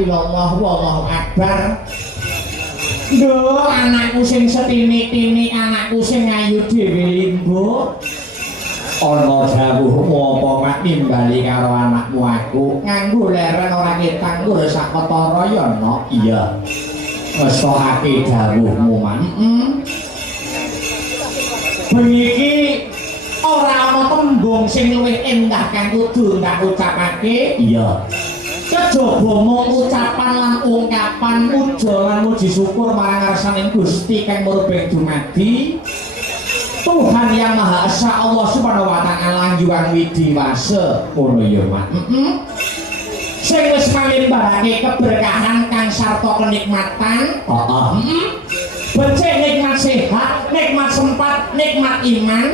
illallah wallahu akbar. Duh, anakku sing setini-tini, anakku sing ayu dhewe, Mbok. Ana dawuhmu apa mak nimbali karo anakmu aku nganggo leren ora ketang nggo sak ketara ya no. Iya. Ngesokake dawuhmu man. Bengi iki ora ana tembung sing luwih endah kang kudu tak ucapake. Iya. Kejaba mung ucapan lan ungkapan puja lan muji syukur marang ngarsaning Gusti kang murbeng dumadi Tuhan yang Maha Esa Allah Subhanahu wa taala Hyang Widiwasa ngono ya Mak. Sing wis malimbarake keberkahan kang sarta kenikmatan. Becik nikmat sehat, nikmat sempat, nikmat iman.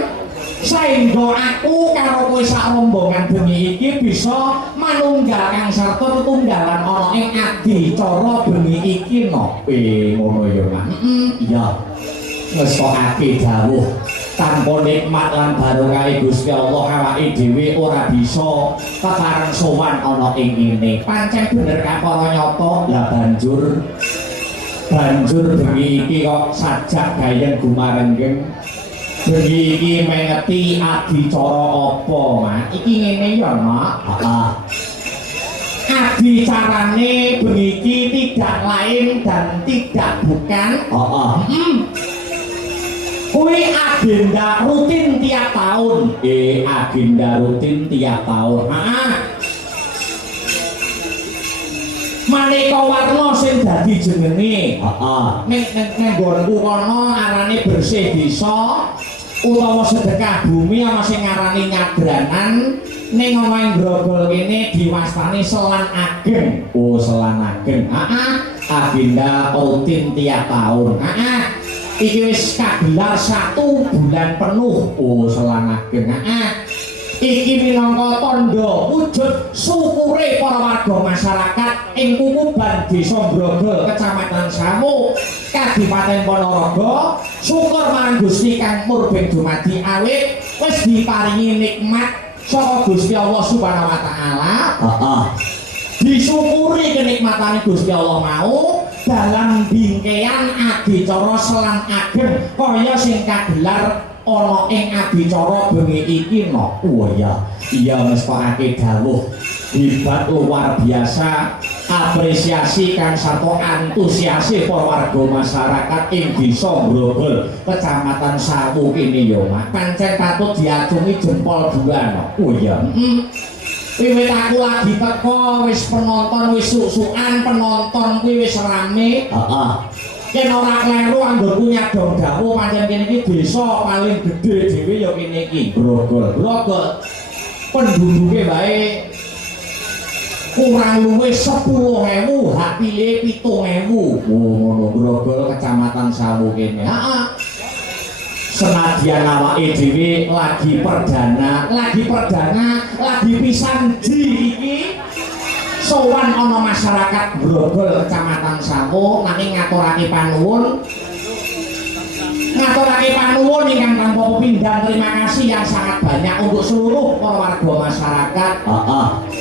Saengga aku karo kowe sak rombongan bengi iki bisa manunggal kang sarta tetunggalan ana ing adicara bengi iki nopo ngono ya Mak. Iya. Ngesokake dawuh tanpa nikmat lan barokah Gusti Allah awake dhewe ora bisa kepareng sowan ana ing ngene. Pancen bener kapara nyata lah banjur bengi iki kok sajak gayeng gumarenggeng. Bengi iki mengeti adicara apa, Mak? Iki ngene ya, Mak. Adicarane bengi iki tidak lain dan tidak bukan. Kuwi agenda rutin tiap tahun. Agenda rutin tiap tahun. Maneka warna sing dadi jenenge. Ning nggonku kono arane bersih desa utawa sedekah bumi ana sing ngarani nyadranan. Ning omahing Grogol kene diwastani selan ageng. Oh, selan ageng. Agenda rutin tiap tahun. Iki wis kagelar 1 bulan penuh. Oh, selan ageng. Iki minangka tandha wujud syukure para warga masyarakat ing Kukuban Desa Grogol, Kecamatan Samu, Kabupaten Ponorogo. Syukur marang Gusti kang murbeng dumadi awit wis diparingi nikmat saka Gusti Allah Subhanahu wa taala. Disyukuri kenikmatane Gusti Allah mau dalam bingkean adicara selang ageng kaya sing kagelar ana ing adicara bengi iki no. Oh iya mestake dawuh hebat luar biasa apresiasi kang sarta antusiase para warga masyarakat ing Desa Grogol Kecamatan Sawu kene ya Mak. Pancen patut diacungi jempol dua no. Oh iya. Wiwit aku lagi teko wis penonton wis suk-sukan, penonton kuwi wis rame. Yen ora kleru anggonku nyadong dawuh pancen kene iki desa paling gedhe dhewe ya kene iki Grogol. Penduduke bae kurang luwih 10.000, hak pilih 7.000. Ngono Grogol Kecamatan Sawu kene. Senadyan awake dhewe lagi perdana, lagi pisan iki sowan ana masyarakat Grogol Kecamatan Sawu nanging ngaturake panuwun ingkang tanpa pepindhan terima kasih yang sangat banyak untuk seluruh para warga masyarakat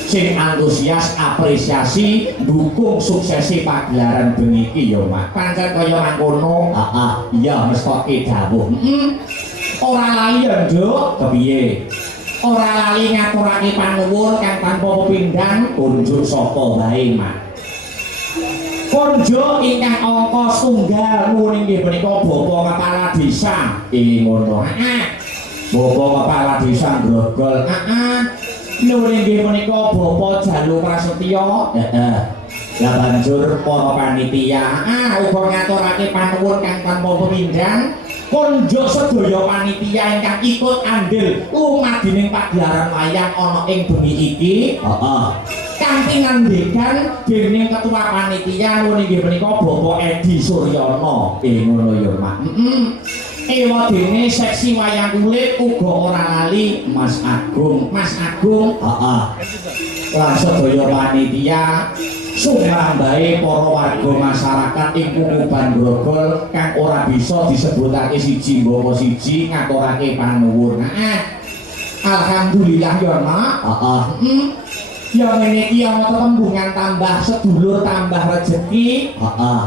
sing antusias apresiasi dukung suksesi pagelaran bengi iki ya Mak. Pancen kaya mangkono. Iya mestake dawuh. Ora lali ya Nduk, kepiye? Ora lali ngaturake panuwun kang tanpa pepindhan unjuk sapa wae Mak. Konjo ingkang angka setunggal nuwun inggih menika Bapak Kepala Desa. Ngono. Bapak Kepala Desa Grogol. Nuwun inggih menika Bapak Jalu Prasetyo. Lah banjur para panitia uga ngaturake panuwun kang tanpa pepindhan. Konjo sedaya panitia ingkang ikut andil lumadining pagelaran wayang ana ing bengi iki. Kanthi ngandikan dening ketua panitia nuwun inggih menika Bapak Edi Suryono. Ngono ya Mak. Ewa dene seksi wayang kulit uga ora lali Mas Agung. Lan sedaya panitia sumrambahe para warga masyarakat ing Kukuban Grogol kang ora bisa disebutake siji mboko siji ngaturake panuwun. Alhamdulillah ya Mak. Ya ngene iki ana tetembungan tambah sedulur tambah rejeki. Heeh.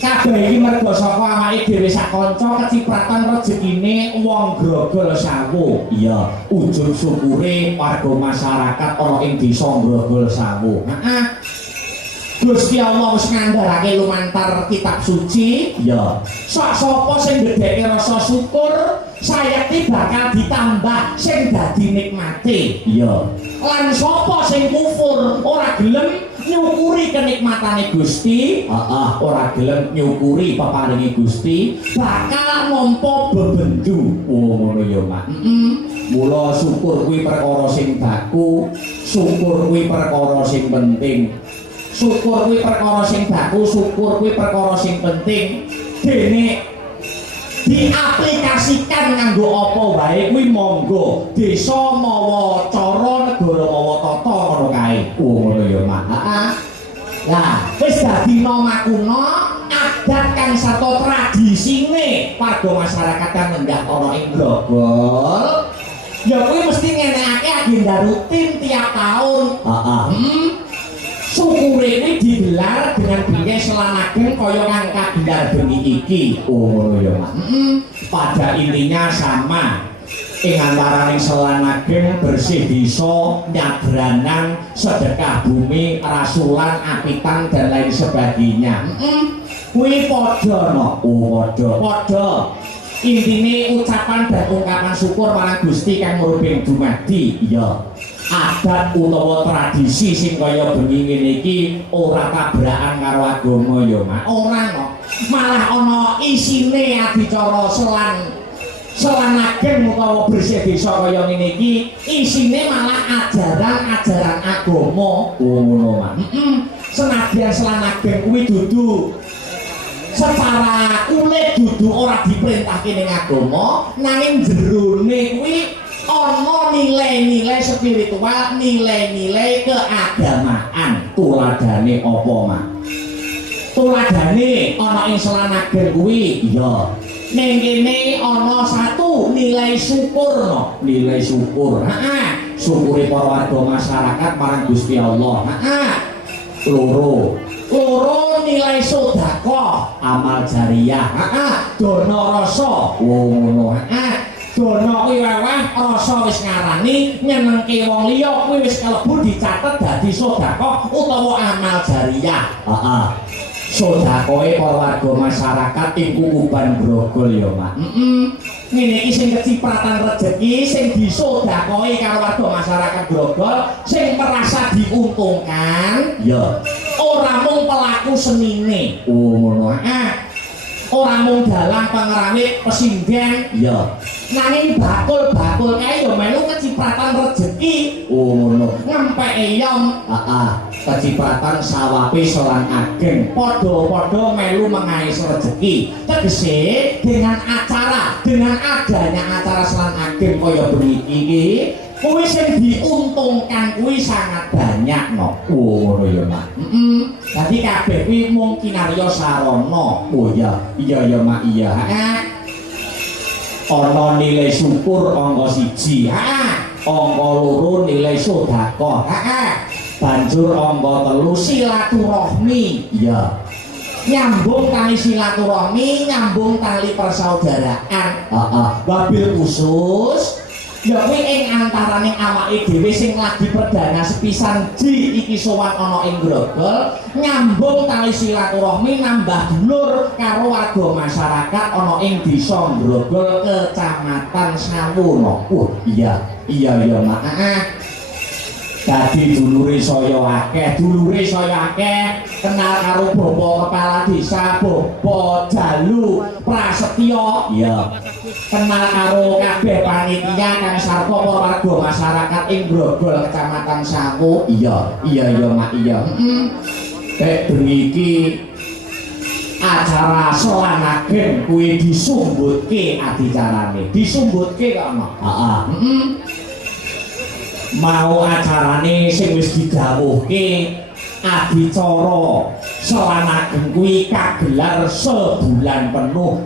Kabeh iki mergo saka awake dhewe sak kanca kecipratan rejekine wong grogol sawu. Iya, Ujug syukure warga masyarakat ana ing desa grogol sawu. Heeh. Gusti Allah wis ngandharake lumantar kitab suci. iya. Sak sapa sing gedheke rasa syukur, sayekti bakal ditambah sing dadi nikmate. Iya. Lan sapa sing kufur ora gelem nyukuri kenikmatane Gusti, ora gelem nyukuri peparinge Gusti, bakal nampa bebendu. Oh ngono ya, Mak. Mula syukur kuwi perkara sing baku, syukur kuwi perkara sing penting. Syukur kuwi perkara sing baku, syukur kuwi perkara sing penting. Dene diaplikasikan nganggo apa wae kuwi monggo. Desa mawa cara, negara mawa tata ngono kae. Oh ngono ya, Mak. Lah, wis dadi makuna adat kang sarta tradisine warga masyarakat kang lenggah ana ing Grogol. Ya kuwi mesti ngenekake agenda rutin tiap tahun. Syukure kuwi digelar dengan bengi selan ageng kaya kang kagelar bengi iki. Oh ngono ya, Mak. Pada intinya sama. Ing antaraning selan ageng bersih desa, nyabranan, sedekah bumi, rasulan, apitan dan lain sebagainya. Kuwi padha no. Oh Padha. Intine ucapan dan ungkapan syukur marang Gusti kang murbing dumadi. Iya. Adat utawa tradisi sing kaya bengi ngene iki ora tabrakan karo agama ya, Mak. Ora no. Malah ana isine adicara selan ageng utawa bersih desa kaya ngene iki isine malah ajaran-ajaran agama. Oh ngono, Mak. Senadyan selan ageng kuwi dudu secara kulit dudu ora diperintahke ning agama, nanging jerone kuwi ana nilai-nilai spiritual, nilai-nilai keagamaan. Tuladane apa, Mak? Tuladane ana ing selan ageng kuwi. Iya. Ning kene ana satu nilai syukur no. Nilai syukur. Syukure para warga masyarakat marang Gusti Allah. Loro nilai sedekah, Amal jariyah. Dana rasa. Oh ngono. Dana kuwi weweh, rasa wis ngarani, nyenengke wong liya kuwi wis kalebu dicatet dadi sedekah utawa amal jariyah. Sedekahe para warga masyarakat ing Kukuban Grogol ya, Mak. Ngene iki sing kecipratan rejeki sing disedekahi karo warga masyarakat Grogol sing merasa diuntungkan. Ya. Ora mung pelaku senine. Oh ngono. Ora mung dalang pangeramik pesinden. Ya. Nanging bakul-bakul kae ya melu kecipratan rejeki. Oh ngono. Ngempeke yom. Kecipratan sawape selan ageng. Padha-padha melu mengais rejeki. Tegese dengan adanya acara selan ageng kaya beniki iki, kuwi sing diuntungkan kuwi sangat banyak no. Oh ngono ya, Mak. Dadi kabeh kuwi mung kinarya sarana. Oh iya, iya Mak, iya. Ana nilai syukur angka 1. Angka 2 nilai sedekah. Banjur angka 3 silaturahmi. Iya. Nyambung tali silaturahmi, nyambung tali persaudaraan. Wabil khusus ya kuwi ing antaraning awake dhewe sing lagi perdana sepisan iki sowan ana ing Grogol, nyambung tali silaturahmi nambah dulur karo warga masyarakat ana ing desa Grogol, Kecamatan Sawuna. Iya Mak. Dadi dulure saya akeh, kenal karo Bapak Kepala Desa, Bapak Jalu Prasetyo. Iya. Kenal karo kabeh panitia kang sarta para warga masyarakat ing Grogol, Kecamatan Sawu. Iya Mak, iya. Bengi iki acara selan ageng kuwi disumbutke adicarane. Disumbutke kok ana. Mau acarane sing wis didhawuhke adicara selan ageng kuwi kagelar sebulan penuh.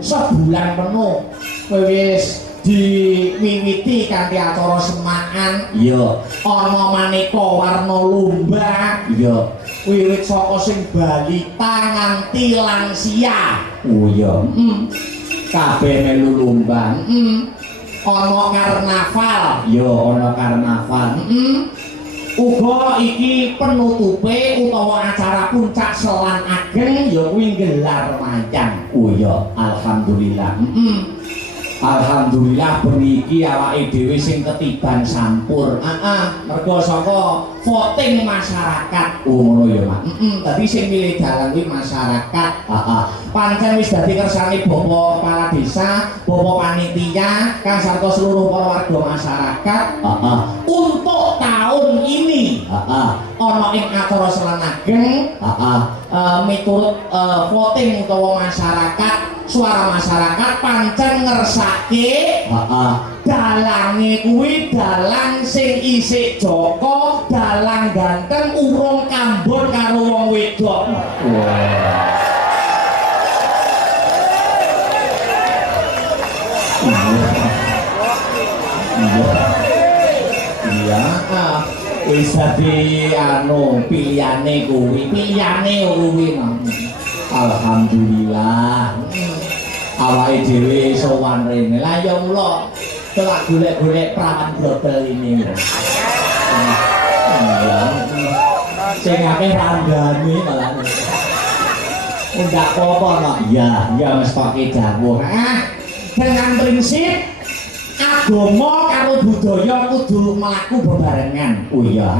Kowe wis diwiwiti kanthi acara semakan. Iya. Ana maneka warna lomba. Iya. Wiwit saka sing balita nganti lansia. Oh iya. Kabeh melu lomba. Ana karnaval. Yo ana karnaval. Uga iki penutupe utawa acara puncak Selan Ageng ya kuwi gelar wayang. Oh iya, alhamdulillah. Alhamdulillah beniki awake dhewe sing ketiban sampur. Mergo saka voting masyarakat. Oh ngono ya, Mak. Dadi sing milih dalan kuwi masyarakat. Pancen wis dadi kersane Bapak Kepala Desa, Bapak Panitia, kang sarta seluruh para warga masyarakat. Untuk tahun ini. Ana ing acara Selan Ageng. Miturut voting utawa masyarakat, suara masyarakat pancen ngersake dalange kuwi dalang sing isik Joko, dalang ganteng urung kambon karo wong wedok. Iya. Wis dadi pilihane kuwi, alhamdulillah. Awake dhewe sowan rene. Lah ya mula telak golek-golek prawan brodol ini. Iya. Sing akeh randane malah. Enggak apa-apa no. Iya, mesti pakai dawuh. Dengan prinsip agama karo budaya kudu mlaku bebarengan. Oh iya.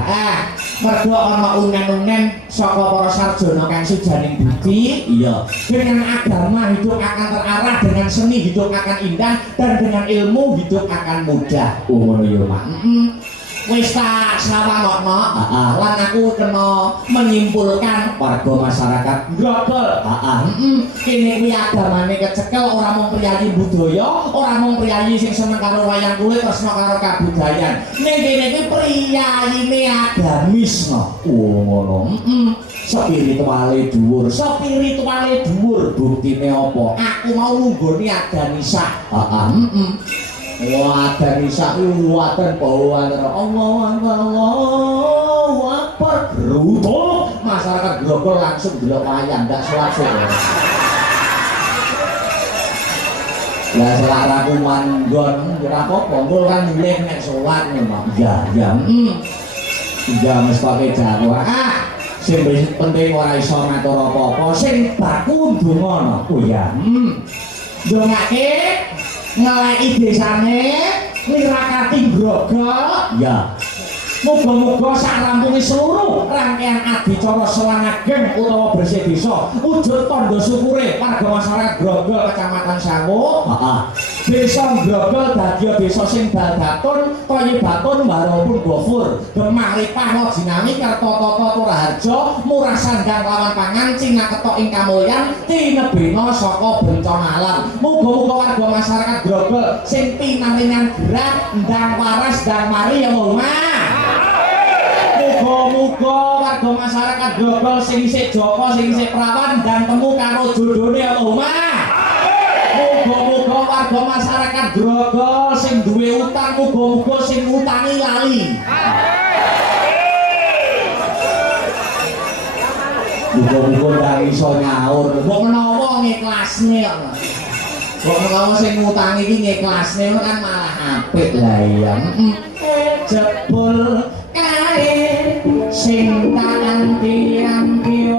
Mergo ana unen-unen saka para sarjana kang sujaning budi. Iya. Dengan agama hidup akan terarah, dengan seni hidup akan indah, dan dengan ilmu hidup akan mudah. Oh ngono ya, Mak. Wis tak sawangokno. Lan aku kena menyimpulkan warga masyarakat grogol. Kene kuwi agamane kecekel, ora mung priyayi budaya, ora mung priyayi sing seneng karo wayang kulit, tresna karo kabudayan. Ning kene kuwi priyayine agamis no. Oh ngono. Spirituale dhuwur. Buktine apa? Aku mau nunggoni aganisa. Wah, dari sakwatan bawaan Allahu Akbar. Gerutuk masyarakat Grogol langsung delok wayang, ndak sholat. Lah selak raku manggon ora apa-apa, engko kan milih nek sholat ngono. Iya. Iya mesti pakai jago. Sing penting ora iso ngatur apa-apa, sing baku ndonga. Oh iya. Ndongake ngeleki desane nirakati Grogol. Ya. Muga-muga sarampunge seluruh rangkaian adicara Selan Ageng utawa bersih desa wujud tandha syukure warga masyarakat Grogol Kecamatan Sango. Desa Grogol dadi desa sing baldatun, Toyibatun, Warapun Gofur, Demah Ripah Lojinami Kertotata Turaharja, Murah Sandang Lawan Pangan, Cina Ketok ing Kamulyan, tinebena saka bencana alam. Muga-muga warga masyarakat Grogol sing pinaringan gerak ndang waras ndang mari ya Mah. Muga-muga warga masyarakat Grogol sing isih Joko, sing isih prawan dan temu karo jodhone Allahumma. Muga-muga warga masyarakat Grogol sing duwe utang, muga-muga sing utangi lali. Muga-muga ndang iso nyaur. Mbok menawa ngiklasne kok. Mbok menawa sing ngutangi iki ngiklasne kan malah apik lah ya. Jebul kae sing tak anti-anti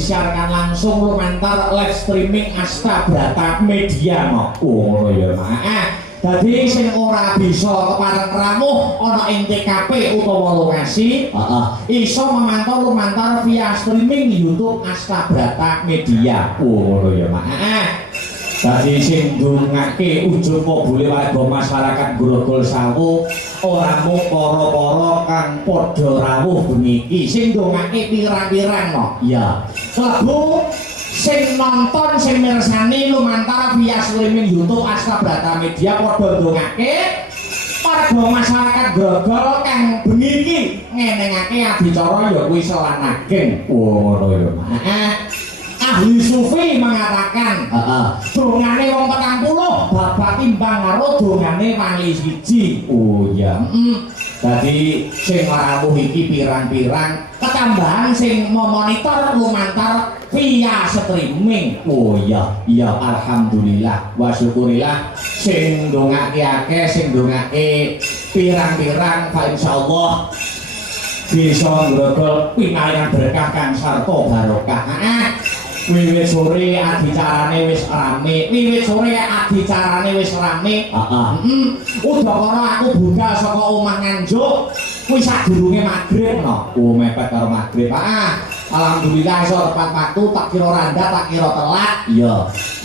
disiarkan langsung lumantar live streaming Asta Brata Media no. Oh ya Mak. Dadi sing ora bisa kepareng ramuh ana ing TKP utawa lokasi, iso memantau lumantar via streaming YouTube Asta Brata Media. Oh ya Mak. Dadi sing ndongake ujug boleh warga masyarakat Grogol Sawu ora mung para-para kang padha rawuh bengi iki sing ndongake pirang-pirang no. Iya. Klebu sing nonton sing mirsani lumantar via streaming YouTube Asta Brata Media padha ndongake warga masyarakat Grogol kang bengi iki ngenengake adicara ya kuwi selan ageng. Oh ya Mak. Ahli sufi mengatakan dongane wong 40 babat timbang karo dongane wali siji. Oh ya. Dadi sing rawuh iki pirang-pirang ketambahan sing memonitor lumantar via streaming. Oh ya. Ya alhamdulillah wa syukurillah sing ndongake akeh sing ndongake pirang-pirang fa insyaallah bisa ngrogol pinaringan berkah kang sarta barokah. Wiwit sore adicarane wis rame. Wiwit sore adicarane wis rame. Udakara aku budal saka omah Nganjuk kuwi sadurunge magrib no. Oh mepet karo magrib. Alhamdulillah iso tepat waktu, tak kira randa, tak kira telat. Iya.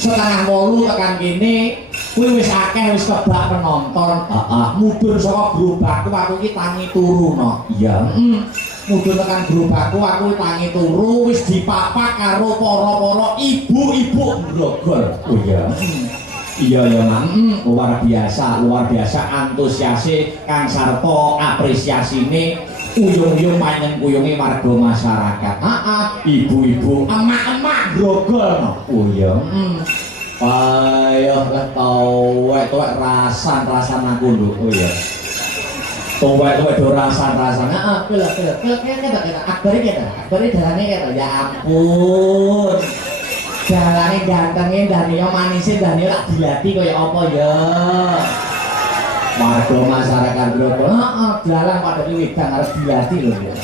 7:30 tekan kene kuwi wis akeh wis kebak penonton. Mudhun saka gerobakku aku iki tangi turu no. Iya. Mudhun tekan gerobakku aku tangi turu wis dipapak karo para-para ibu-ibu Grogol. Oh iya. Iya ya Mang. Luar biasa antusiase kang sarta apresiasine uyung-uyung panjang kuyunge warga masyarakat. Ibu-ibu, emak-emak Grogol no. Oh iya. Ayo tuwek rasan aku lho. Oh iya. Tuwek do rasan. Akbari dalane kata. Ya ampun. Dalane gantenge Daniel manise Daniel lak dilati kaya apa ya. Warga masyarakat Grogol, dalang pada wedang arep dilati lho ya.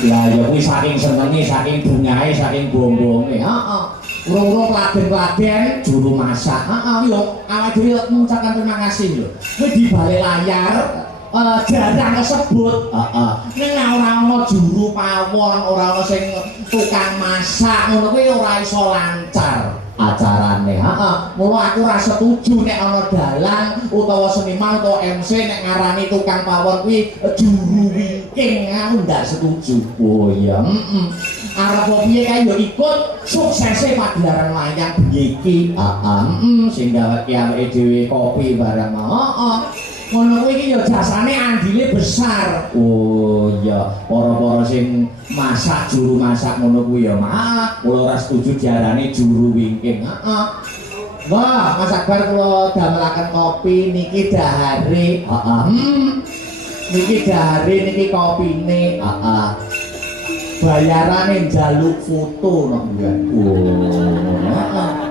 Ya ya kuwi saking senenge, saking bungahe, saking bombonge. Urung-urung kladen-kladen juru masak. Yo awake dhewe mengucapkan terima kasih lho. Kuwi di balik layar jarang kesebut. Ning ora ana juru pawon, ora ana sing tukang masak, ngono kuwi ora iso lancar acarane. Mula aku ora setuju nek ana dalang utawa seniman utawa MC nek ngarani tukang pawon kuwi juru wingking, aku ndak setuju. Oh iya. Arep piye kae yo ikut suksese pagelaran layang bengi iki. Sing gaweke awake dhewe kopi barang. Ngono kuwi iki ya jasane andile besar. Oh iya, para-para sing masak juru masak ngono kuwi ya, Mak. Kula ora setuju diarani juru wingking. Wah, Mas Akbar kula damelaken kopi niki dahare. Niki dahare niki kopine. Bayarane njaluk foto no mbuh.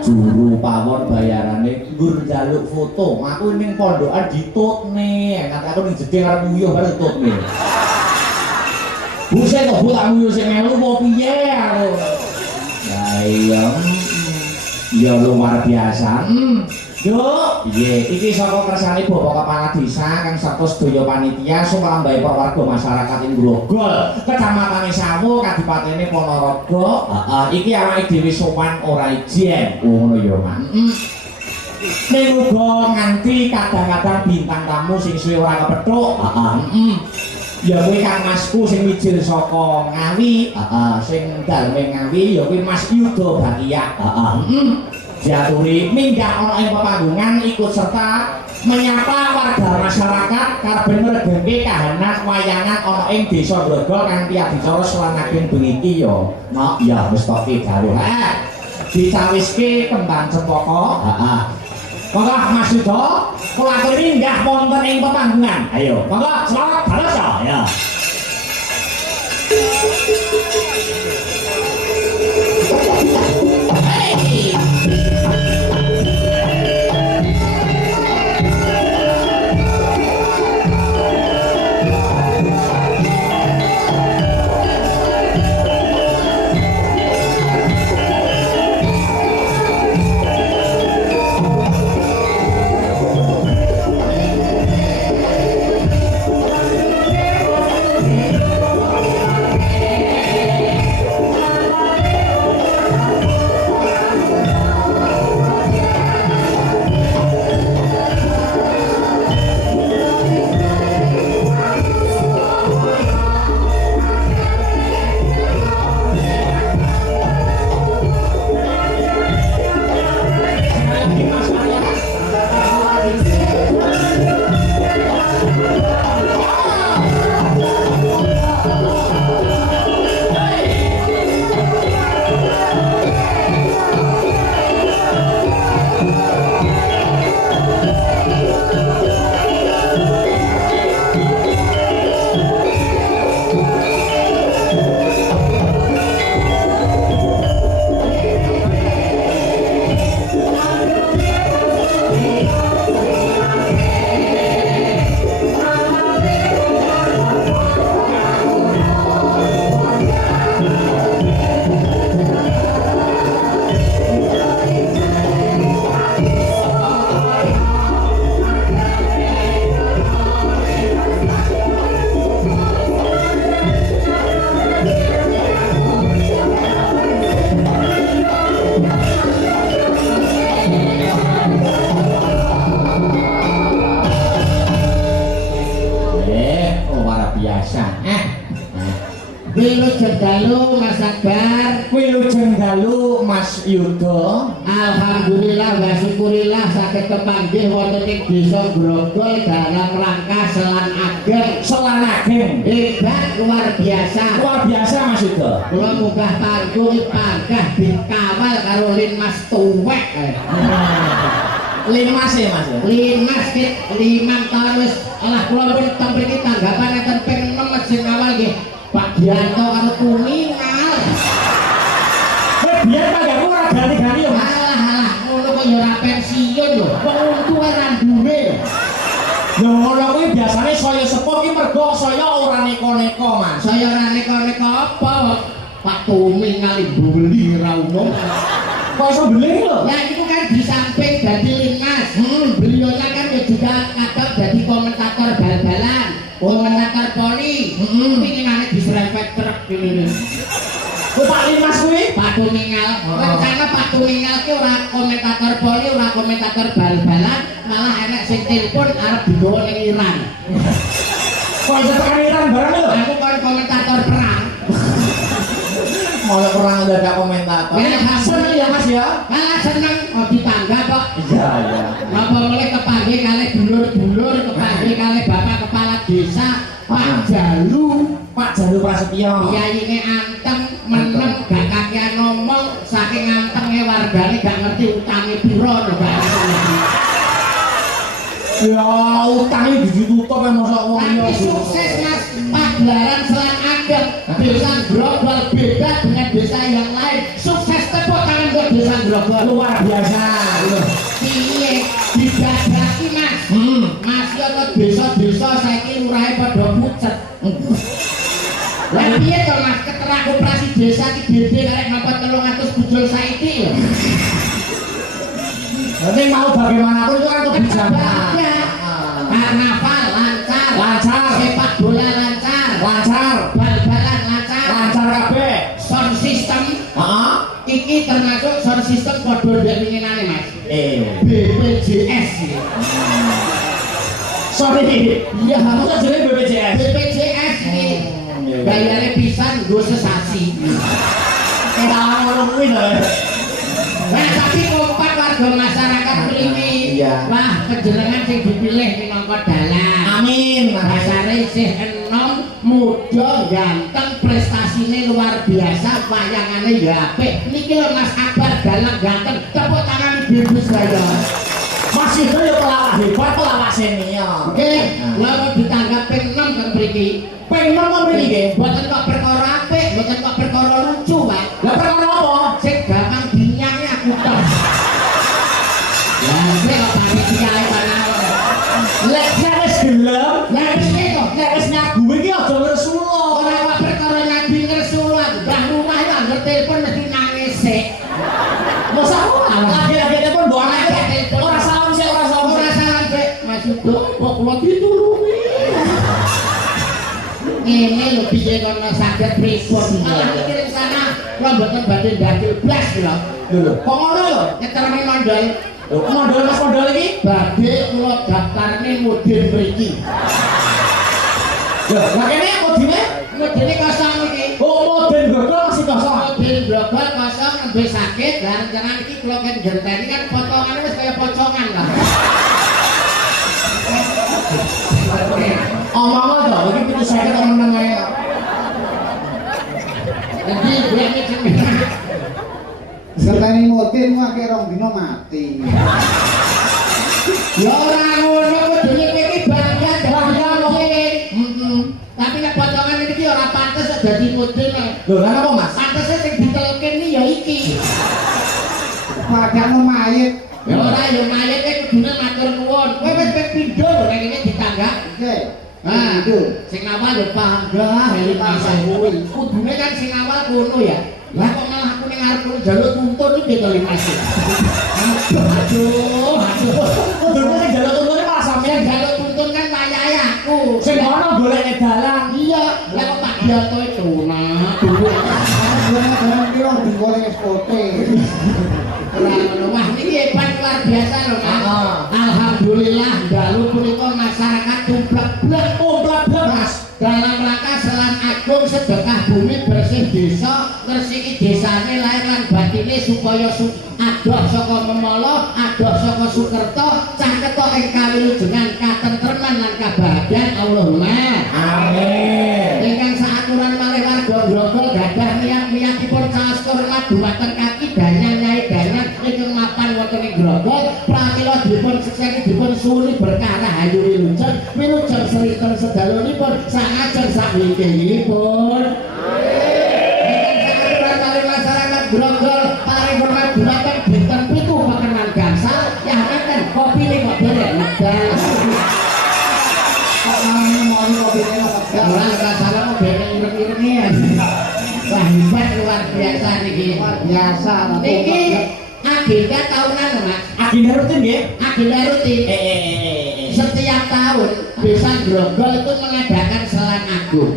Juru pawon bayarane nggur njaluk foto. Aku ning pondokan ditutne, nek aku ning jeding arep nguyuh bae ditutne. Buset kok tak nguyuh sing melu apa piye aku. Ya iya. Ya luar biasa. Yo, piye iki saka kersane Bapak Kepala Desa kang sarta sedaya panitia sumrambahe warga masyarakat ing Grogol, Kecamatan Sawu, Kadipatene Ponorogo. Iki awake dhewe sowan ora ijen. Ngono ya, Mang. Ning uga nganti kadang-kadang bintang tamu sing suwe ora kepethuk. Ya kuwi Kang Masku sing mijil saka Ngawi, sing daleme Ngawi ya kuwi Mas Yudo Bakiak. Diaturi minggah ana ing pepanggungan ikut serta menyapa warga masyarakat karben ngregengke kahanan wayangan ana ing Desa Grogol kanthi adicara selanaken bengi iki ya. Mak ya wis toke dawuh. Dicawiske kembang cempaka. Monggo Mas Yudo kula aturi minggah wonten ing pepanggungan. Ayo, monggo selamat balas ya. Wilujeng dalu Mas Akbar. Wilujeng dalu Mas Yuda. Alhamdulillah wa syukurillah saged kepanggih wonten ing Desa Grogol dalam rangka selan ageng. Selan ageng. Hebat luar biasa. Luar biasa Mas Yuda. Kula munggah panggung panggah dikawal karo Lin Mas Tuwek. Limas ya Mas. Limas kit 5 tahun wis alah kula pun teng mriki tanggapan enten ping 6 mesin awal nggih. Pak Dianto karo Kuningal. Biar pagaku ora ganti-ganti yo Mas. Alah ngono kok ya ora pensiun lho. Wong untu ae randune. Yo ngono kuwi biasane saya sepuh ki mergo saya ora neko-neko Mas. Saya ora neko-neko apa. Pak Kuningal ibu beli ra umum. Kok iso beli lho? Ya itu kan di samping dadi Limas. Beliaunya kan ya juga kadang dadi komentator bal-balan. Komentator poli. Pinginane diserempet truk ini. Ku Pak Limas kuwi Pak Kuningal. Rencana Pak Kuningal ki ora komentator poli, ora komentator bal-balan, malah enek sing telepon arep digawa ning Iran. kok iso tekan Iran bareng lho. Aku kan komentator perang. Mau perang udah gak komentator. Seneng ya Mas ya? Malah seneng di tangga kok. Iya iya. Napa mulai kepanggih kalih dulur-dulur, kepanggih kalih Bapak Kepala Desa Pak Jalu. Pak Jalu Prasetyo. Yayine anteng meneng gak kakean ngomong saking antenge wargane gak ngerti utange piro lho Pak. Ya utangnya ditutup ya masa wong Tapi sukses Mas pagelaran Selan Ageng. Desa Grogol beda dengan desa yang lain. Sukses tepuk tangan buat Desa Grogol. luar biasa. Piye didadaki Mas? Mas yo kok desa-desa saiki lurahe padha pucet. Lah piye to Mas keterangan operasi desa ki gede karek napa 300 bujul saiki lho. Nanti mau bagaimanapun itu kan kebijakan. Karnaval lancar, Lancar. sepak bola lancar, Lancar. bal-balan lancar, Lancar kabeh. sound system. Heeh. Iki termasuk sound system padha ndek winginane Mas. BPJS. Sorry. Iya, Masa jenenge BPJS. BPJS iki. Bayare pisan nggo sesasi. Kita ngono kuwi lho. Nah, tapi kompak warga masyarakat mriki. Iya. Wah, panjenengan sing dipilih minangka dalang. Amin. Dasare isih enom, muda, ganteng, prestasine luar biasa, wayangane ya apik. Niki lho Mas Akbar dalang ganteng. Tepuk tangan bibis saya. Mas itu ya pelawak hebat, pelawak senior. Oke, lalu ditanggap ping 6 kan mriki. Pengen ngomong mriki. Mboten kok perkara apik, mboten kok perkara lucu, Pak. Lah perkara apa? Sing gampang dinyang aku tok. Lah, nek kok panitia ae panawon. Lek nek wis gelem, Lah iki kok nek wis nyagu iki aja ngresula. ora kok perkara nabi ngersulan. Mbah rumah yo angger telepon mesti nangis sik. Masa ora lagi-lagi telepon mbok anake. Ora salam sik, ora salam. Ora salah sik, Mas Udo, kok kula ditulungi. Ini lho piye kono saged pripun. Malah kirim sana kula mboten badhe ndadil blas kula. Lho, kok ngono lho? Nyeterani mandol. Lho, modal Mas modal iki? Badhe kula daftarne mudin mriki. Lho, lah kene kodine? Mudine kosong iki. Oh, model Grogol masih kosong. Mobil Grogol kosong nembe sakit. Lah rencana iki kula kan genteni kan potongane wis kaya pocongan lah. Omong to, iki pitu sakit kok meneng ae. Jadi gue ini cenderung. Sertani modin wae rong dino mati. Ya ora ngono kudune kowe iki bangga bangga mungkin. Tapi nek potongan iki ora pantes dadi model. Lho, lah apa Mas? Pantese sing ditelke iki ya iki. Padahal mayit. Ya ora ya mayit kudune matur nuwun. Kowe wis ping pindho lho nek iki ditanggak. Oke. Ah, Itu. sing awal yo bangga heli bisa kuwi. Kudune kan sing awal kono ya. Lah kok malah aku ning arep njaluk tuntun iki to Mas. Aduh. Kudune sing jaluk tuntune malah sampean Yang jaluk tuntun kan wayahe aku. sing ono golek dalang. Iya, lah kok Pak Dianto itu nah dulu. Barang ki rong dingkole wis pote. Ora ngono. Wah, niki hebat luar biasa lho, Mas. Heeh. Alhamdulillah dalu punika masyarakat tumplek-blek Komplek Mas. dalam rangka Selan Agung sedekah bumi desane lahir lan batine supaya adoh saka memala, adoh saka Sukerto, caketo ing kawilujengan katentreman lan kabahagiaan Allahumma Amin. ingkang saaturan malih warga Grogol gadah miyak-miyakipun caos hormat dumateng kaki danyan nyai danyan ingkang mapan wonten ing Grogol pramila dipun sekseni dipun suri berkah rahayu wilujeng sriten sedalunipun sangajeng sakwingkingipun Grogol paling hormat dumateng dinten 7 Pakenan Gangsal yang enten kopine kok derek ngegas. Kok namanya mau kopine kok Ora rasane kok derek ireng-irengan. Wah, hebat luar biasa niki. luar biasa. Niki agenda tahunan, Mas. Agenda rutin nggih? Agenda rutin. Setiap tahun Desa Grogol itu mengadakan Selang Agung.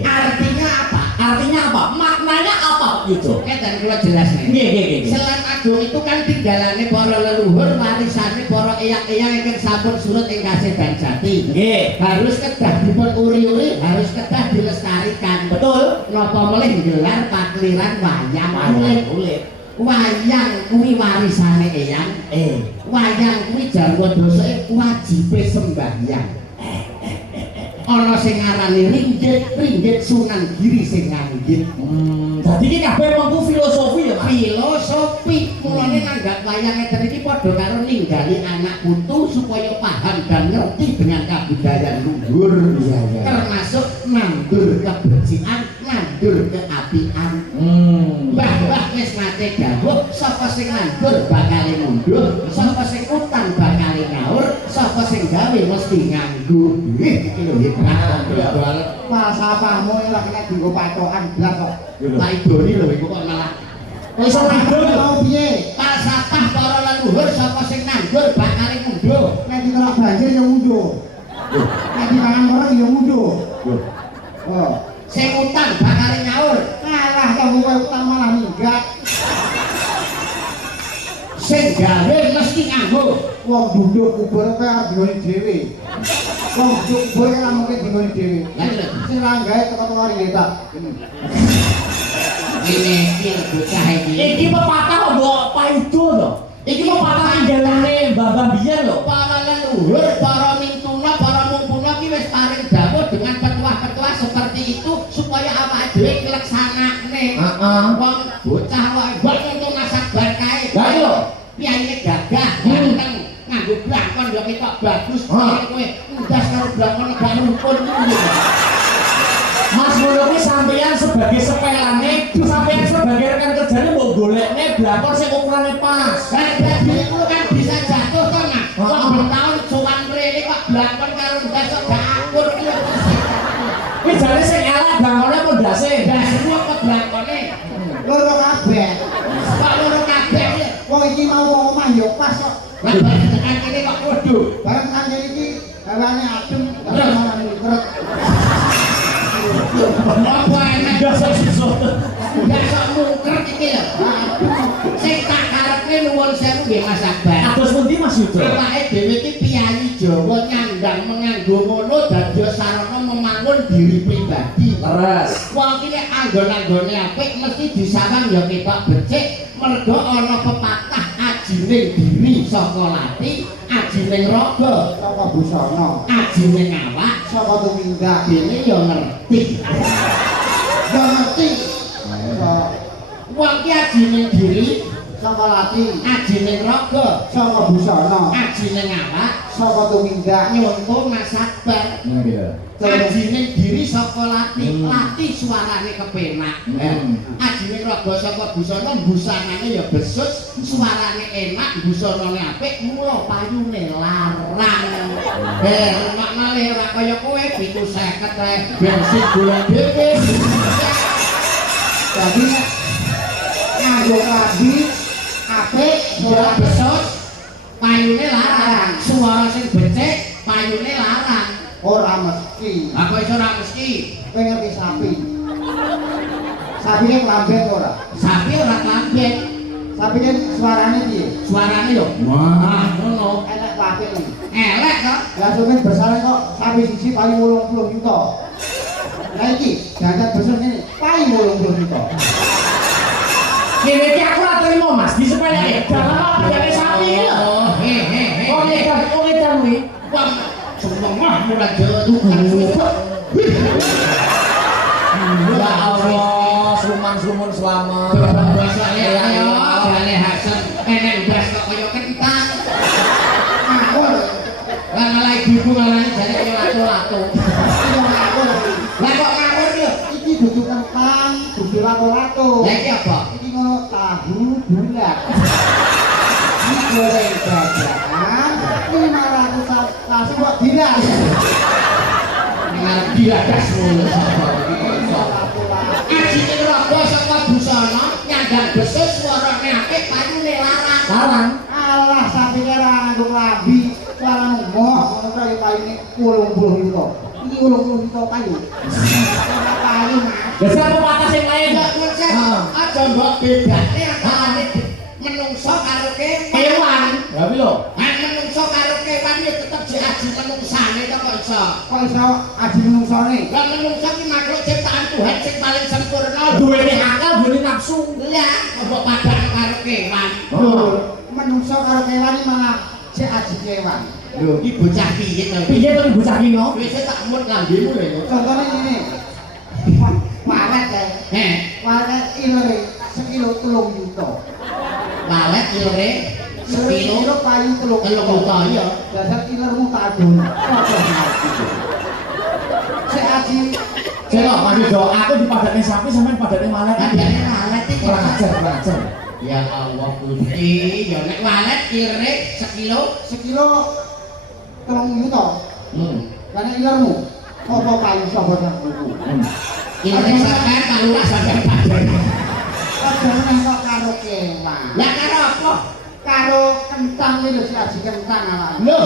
Artinya apa? Artinya apa? Maknanya apa gitu? Dan kula jelas nih. Nggih. Selang Agung itu kan tinggalane para leluhur, warisane para eyang-eyang ingkang sampun surut ing kasedan jati. Nggih. Harus kedah dipun uri-uri, harus kedah dilestarikan. Betul. Napa melih gelar pakliran wayang Kulit. Wayang kuwi warisane eyang. Wayang kuwi jarwa dosake wajibe sembahyang. Ana sing ngarani ringgit Sunan Giri sing nganggit. Dadi iki kabeh mengku filosofi ya, Mas. Filosofi mulane nanggap wayang ngeten iki padha karo ninggali anak putu supaya paham dan ngerti dengan kebudayaan luhur. Iya. Termasuk nandur kebersihan, nandur keapian. Mbah wis mate dawuh sapa sing nandur bakal mundur, sapa sing utang bakal nyaur, sapa sing gawe mesti nganggo. Iki lho hebat. Falsafahmu ora kena dienggo patokan blas kok. Pak Idoni lho iku kok malah Kok iso ngandel ya? Mau piye? falsafah para leluhur sapa sing nandur bakal mundur. Nek ditelok banjir ya mundur. Nek dipangan orang ya mundur. Oh, Sing utang bakal nyaur. kalah ya kowe utang malah minggat. Sing gawe mesti nganggo. Wong duduk kubur kowe arep digoni dhewe. Wong duduk kubur ora mungkin digoni dhewe. Lah lho. Sing ra gawe teko mari ta. Ini bocah iki. Iki pepatah kok mbok paido to. Iki pepatah tinggalane Mbah biyen lho. Para leluhur, para mintuna, para mumpuna ki wis paring dawuh dengan petuah-petuah seperti itu supaya awake dhewe ngleksanakne. Wong bocah wae mbok nuntun masak bar kae. Lah iya. Piyaine gagah, ganteng, nganggo blakon yo ketok bagus. Kowe ndas karo blakon gak rumpun kuwi. Mas ngono kuwi sampeyan sebagai sepelane, sampeyan sebagai rekan kerjane mbok golekne blakon sing ukurane pas. Dadi iku kan bisa jatuh to, Mas. Wong bertaun cuman mrene kok blakon karo ndas kok gak akur ki. Kuwi jane sing elek blakone apa ndase? Dasmu kok blakone. Loro kabeh. Kok loro kabeh ya. Wong iki mau wong omah ya pas kok. Lah bareng tekan kene kok kudu. Bareng kanjeng iki gawane adem, malah mingkret. Apa enak Dasar sesuatu. gak sok mungker iki lho. Sing tak karepne nuwun sewu nggih Mas Akbar. Kados pundi Mas Yudo? Awake dhewe iki piyayi Jawa nyandang menganggo ngono dadi sarana membangun diri pribadi. Leres. Wong iki nek anggon-anggone apik mesti disawang ya ketok becik mergo ana pepatah ajining diri saka lati, ajining raga Saka busana, ajining awak saka tumindak. dene ya ngerti. Ya ngerti. Wong ki ajining diri, Saka lati, ajining raga, saka busana, ajining awak saka tumindak. nyonto Mas Akbar. Ajining diri saka lati, lati suarane kepenak. Ajining raga saka busana, busanane ya besus, suarane enak, busanane apik, mula payune larang. Maknane ora kaya kowe 750 ae bensin golek dhewe. Jadi nek nganggo klambi apik Suara besus, payune larang. Suara sing becik, payune larang. ora mesti. Aku iso ora mesti. Kowe ngerti sapi. Sapine klamben ora. Sapi ora klamben. Sapine suarane piye? Suarane yo. Wah, ngono. Enak apik iki. Elek kok. Lah sampeyan bersale kok sapi siji paling 80 juta. Lah iki jagat besar ngene, paling 80 juta. Ngene iki aku ora trimo Mas, disepeleke. Dalam apa jane sapi lho. Oh, edan wi. Wong semua mulai jatuhkan Ya Allah, suman-sumun selamat. bahasa ya balik hasil enek gas kok kaya kentang Ngawur. lah malah ibu ngalani jane kaya lato-lato Iya ngawur. lah kok ngawur yo Iki dudu kentang, dudu lato-lato. lah iki apa Iki ngono tahu bulat. Ini goreng jajanan 500 langsung kok dilas. ngarep diadas ngono sapa aji ning rogo saka busana nyandang besus suarane akeh payune larang Larang. Alah sapinya ra nganggo lambi, larang moh ngono kae kaine 80 juta. Iki 80 juta kayu. Ora kayu, Mas. Geser pepatah sing lain. enggak ngerti aja mbok bedane antara menungso karo Kewan. Lah piye lho? menungso karo kewan ya tetep diaji menungsane to kok iso Kok iso aji menungsone? lah menungso ki makhluk ciptaan Tuhan sing paling sempurna Duweni akal, duweni nafsu. lah apa padane karo kewan Lho, menungso karo kewan iki malah sik aji kewan. lho iki bocah piye to Piye to bocah ki no? wis tak mut lambemu lho Contohnya ini. Walet kae. Walet ilere sekilo 3 juta. walet lore sepilo Sekilo payu 3 telung juta iya Dasar ilermu kadung. Kok ngerti. Sik aji Celok masih doa aku dipadane sapi sampean padane malet. padane walet iki Kurang ajar, kurang ajar. ya Allah Gusti ya nek walet kire sekilo sekilo 3 juta. Karena ilermu apa kayu sapa nang buku. kire sampean kalurah sampean padane Aja meneh kok karo kewan. lah karo apa Karo kentang iki lho sik aji kentang awake. lho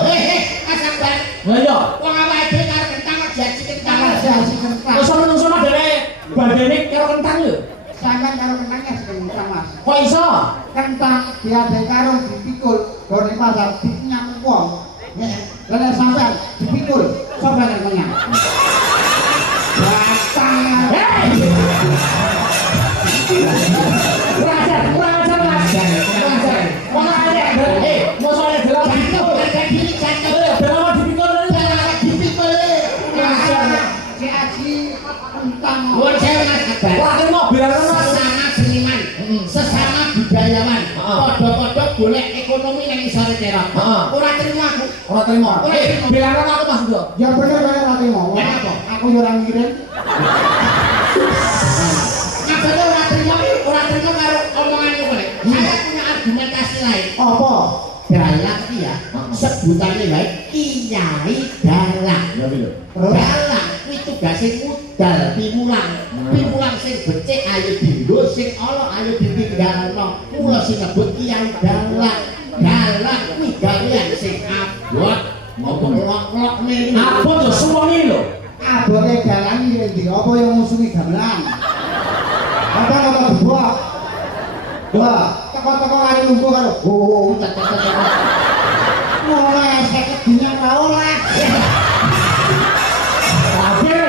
sampean Lah iya. wong awake dhewe karo kentang kok jadi kentang Karo aji kentang. Terus menungso madane badane karo kentang lho. Sampeyan karo kentangnya kentang Mas. Kok iso? Kentang diadek karo dipikul gone pasar dinyang wong. Lah nek sampeyan dipikul sapa yang menyang? Batang. Kurang ajar, kurang ajar Mas. Kurang ajar. Wong ada mosok ada dalam Jantung, jantung. dalam dipikul Dipikul. Si Aji kentang. Nuwun sewu Mas Kabar. Wah, ini mau bilang Sesama seniman, sesama budayawan, padha-padha golek ekonomi nang isore terong. Ora trimo aku. ora terima. Bilang aku Mas Ndo. Ya bener bener ora trimo. Ya apa? Aku yo ora ngirim. Maksudnya ora trimo karo omongan kowe. Saya punya argumentasi lain. Apa? Dalang iki ya, sebutannya wae Kiai Dalang. Ya piye? Dalang kuwi tugase modal pimulang. Pimulang sing becik ayo dienggo, sing ala ayo ditinggalno. Mula sing nyebut Kiai Dalang. Dalang kuwi gawean sing abot. Apa ngelok-ngelok meni. Apa to suwengi lho? Abote dalang iki ndi? Apa yang musuhi gamelan? Apa kok buah? Wah, teko-teko kari lumpuh karo. Oh, mulai sakit dunia ra ora. Kabeh.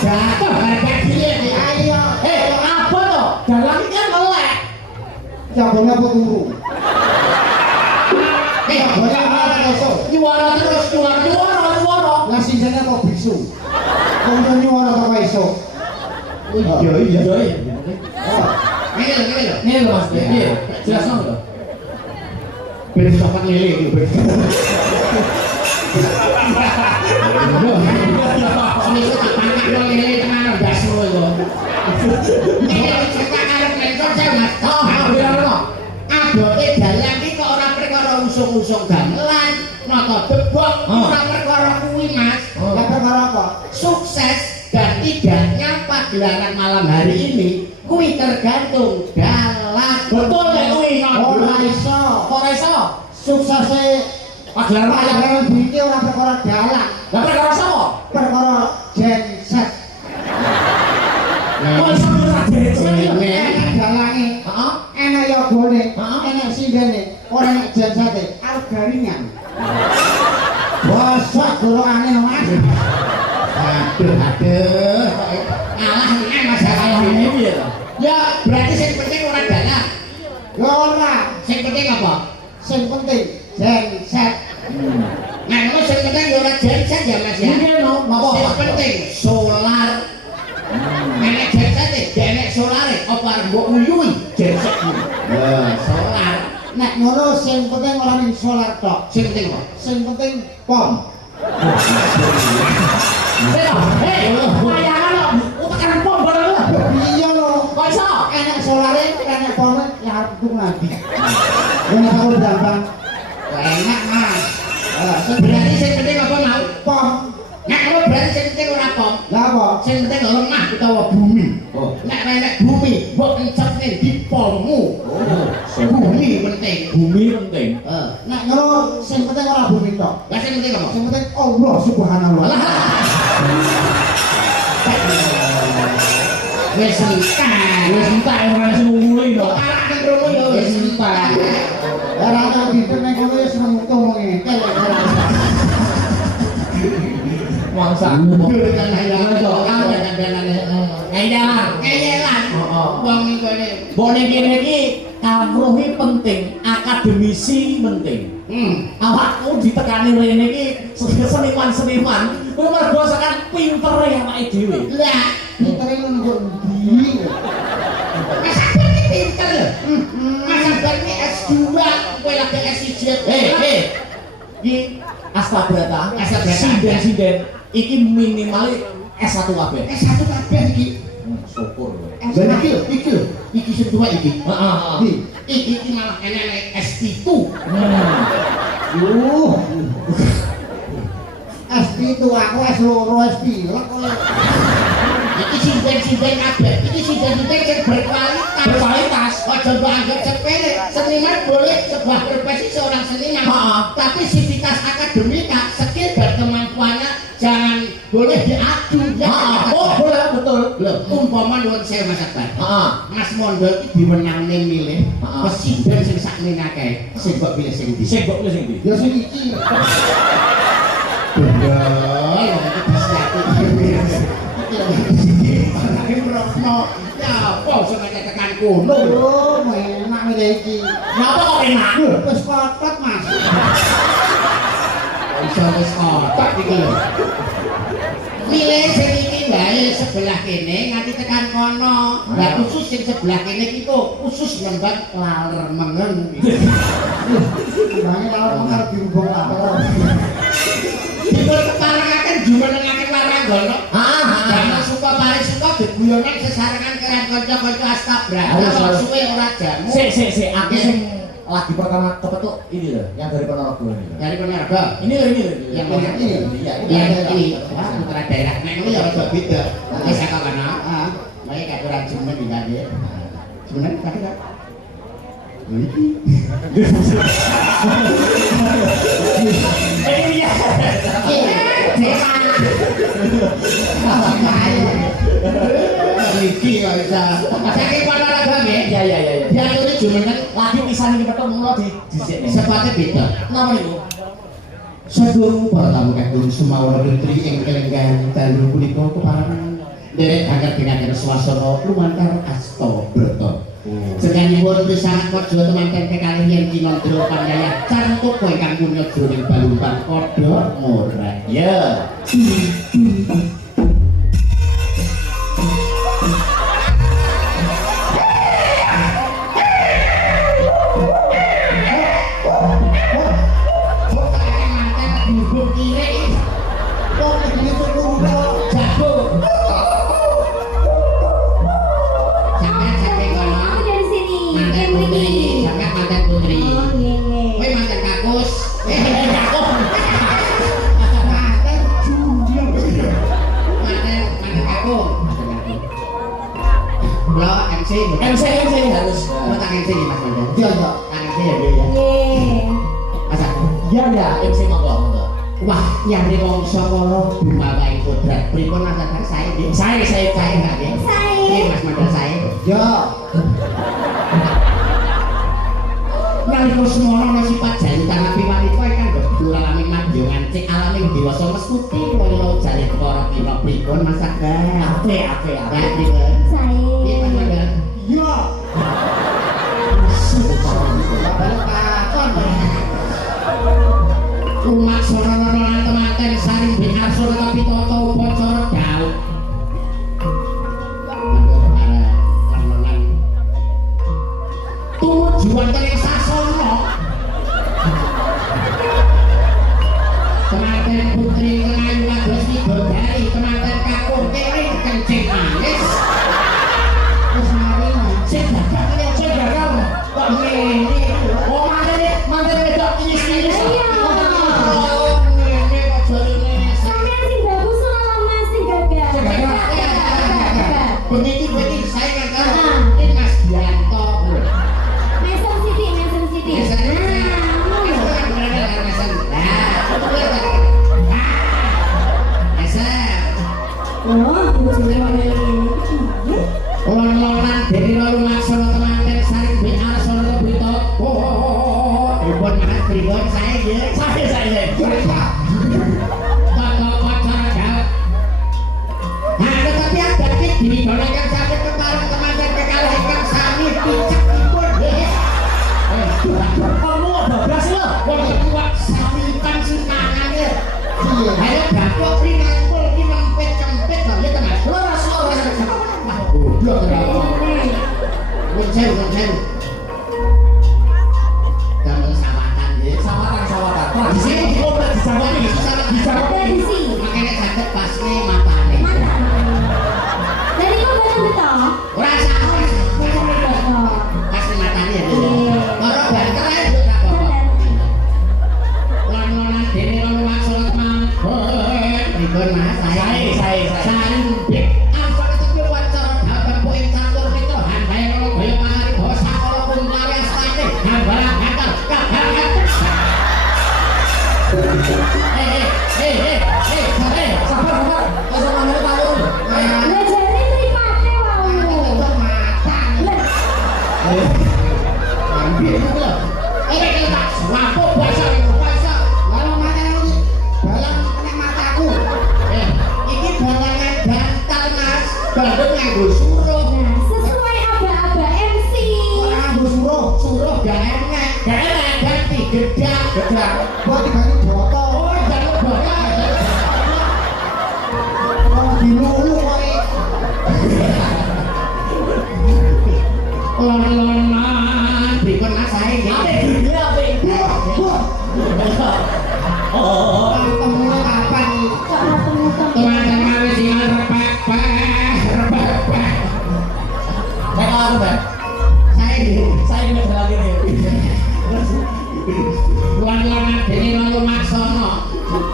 Jatuh harga diri. Ayo, Apa to? Dalang iki kan melek. jabone apa turu? Jabone apa iso? Nyuara terus nyuara. Lah sinsene kok bisu. Kok nyuara kok iso? Iya. Ngene lho. Nih lho Mas, piye? Jelasno lho. Ben sopan lele iki ben. Ini tak pangkat lo lele tenan ndas lho yo. Ini cerita karo klensor saya Mas. Bilang Abote dalang iki kok ora perkara usung-usung gamelan, nata debok, ora perkara kuwi Mas. Lah perkara apa? Sukses dan tidaknya pagelaran malam hari ini kuwi tergantung dalang. Betul ya kuwi. Ora iso. Ora iso. Suksese Pagelaran ayam. pagelaran iki ora perkara dalang, Lah perkara sapa? perkara genset. Kok iso ora dhewe? Enak dalange, Heeh. enak yogone, Heeh. enak sindene, ora enak gensete, arep garingan. Bosok golongane Mas. Aduh. berarti sing penting ora dalan. Ya ora, Sing penting apa? sing penting genset. Nah, ngono sing penting ya ora genset ya Mas ya. Iya no, Sing apa? penting solar. Nek genset enek solare apa arep mbok uyui genset ku. Solar. Nek ngono sing penting ora ning solar tok. Sing penting apa? Sing penting pom. Hei, layangan lo, utekan pom bareng lo. Iya lho. Kok iso? Enek solare, enek pome, ya harus tuku nanti. Yang aku gampang. Enak Mas. Sing Berarti sing penting apa mau? pom. Nek ngono berarti sing penting ora pom. Lah apa? Sing penting lemah utawa bumi. Nek enek bumi, mbok encepne di pommu. Bumi penting. Bumi penting. Nek ngono sing penting ora bumi tok. Lah sing penting apa? Sing penting Allah Subhanallah. Wis entar. Wis entek ora sing nguli to. Arek nang rono ya wis entar. Ora ana pinter nek ngono ya seneng ngomong ngene. Mangsa. Mundur kan hayalan to. Ngaidalan. Ngayalan. Wong ngene. Bone kene iki kawruhe penting, akademisi penting. Awakku ditekani rene iki seniman-seniman, kuwi mergo sakan pintere awake dhewe. Lah, Pintere ngono ndi? masa berarti pinter lho. Masa berarti S2, kowe lagi S1. Iki Astabrata, Astabrata. sinden-sinden iki minimal S1 kabeh. S1 kabeh iki. Syukur kowe. Lah Iki sing tuwa iki. Heeh. Iki malah enek S1. S2 aku S2 S2 kok. Iki sinden-sinden kabeh. Iki sinden-sinden sing berkualitas. Berkualitas. Aja mbok anggap sepele. Seniman boleh sebuah profesi seorang seniman. Tapi sivitas akademika, skill dan kemampuannya jangan boleh diadu. Oh, boleh betul. Lho, umpama nuwun sewu Mas Akbar. Heeh. Mas Mondo iki dimenangne milih Heeh. presiden sing sakmene akeh. Sing kok pilih sing ndi? Sing kok pilih sing ndi? Ya sing iki. Bener, iki bisa aku iki. Iki merokno. Ya, apa sing tekan kono? Oh, enak milih iki. Napa kok enak? Wis kotot, Mas. Iso wis otak iki lho. Milih sing iki wae sebelah kene nganti tekan kono. Lah khusus sing sebelah kene iki kok khusus lembang laler mengen. Bangane kalau arep dirubung lapor. Dipun keparengaken jumenengaken waranggono. Jangan suka paling suka geguyonan sesarengan keren kanca-kanca Astabrata. Kalau suwe ora jamu. Sik, aku sing lagi pertama kepetuk ini loh, yang dari Ponorogo ini. Dari Ponorogo. Ini loh. Yang mana ini? Iya, Yang ini. Wah, putra daerah. Nek ngono ya rada beda. Wis sak kono. Bae kaya ora jemen iki kan. Jemen kan kan. Iki. Iya. Iki kok bisa. Saking Ponorogo nggih. Iya. Diaturi jumeneng Lagi pisan iki petuk mulo di sini. sepate beda. Napa niku? Sedurung para tamu kakung sumawon retri ing kelenggan dalu punika keparengan derek angkat dengan swasana lumantar Astabrata. Sedanipun pisangan padha temanten kekalih yen kinandra pandaya cantuk kowe kang punya jroning balungkan padha murah. Ya. Aku dari sini. Yang begini. Oh, iya. MC harus. Iya, iya. Iya, MC monggo. Wah, yang di wong Sokolo bumawahi kodrat pripun Mas Mandar sae nggih? Sae enggak nggih? Sae. Nggih Mas Mandar sae. Ya. Nalika semono ana sifat jalutan api wanita ingkang betul alami manjungan cek alami dewasa mestuti kaya jare para pira pripun Mas Mandar? Ape. Ya pripun? Sae. Nggih Mas Mandar. Ya. sing gagah ngene aja Saya gagal. kok ngene. Oh, mantan wedok kinis-kinis. Iya. Oh, ngene kok jarine. Sampean sing bagus malah Mas sing gagal. Sing gagal. Begitu saya kan karo Ah. ini Mas Dianto. Mesem Siti, Mesem Siti. Oh, bojone warna ini. Lon-lonan dari lalu laksana temanten saring BR sono berita. Oh, ribon mas ribon saya ya. Saya. Kocok-kocok jauh. Nah, tetapi ada di balakan sakit kemarin temanten kekalahkan sami picak pun. Kamu bablas lo. Wong kuat samitan sing mangane. Iya. Ayo gapok rinangkul ki mempet-kempet kok ya teman. Loras. Goblok ora. Kuncen. Gampang sawatan ya. Sawatan. Tradisi di komplek di Jawa ini. Di Jawa ini. Tradisi. Makanya sakit pasne matane. Mana? Dari kok betul betul? Ora salah. Betul betul. Pasne matane ya. Iya. Ora banter ae lho tak apa. Lan-lanan dene lalu laksana teman. Ribon mas saya. Saring bik. Apa itu wacara dapat poin catur itu handai kalau boyo mangari bosa kalau pun lawe astane. Hambara kantor. Sabar. Masa mana tahu? Lah jane mripate wae. Lah, nah, sesuai aba-aba MC. Buat diganti botol. Kalau dilulu wae. Oh. Temunya kapan nih? Kok ora temu-temu. Saya Mbak. Saya ini ada lagi nih. Lan-lanan dene lalu maksana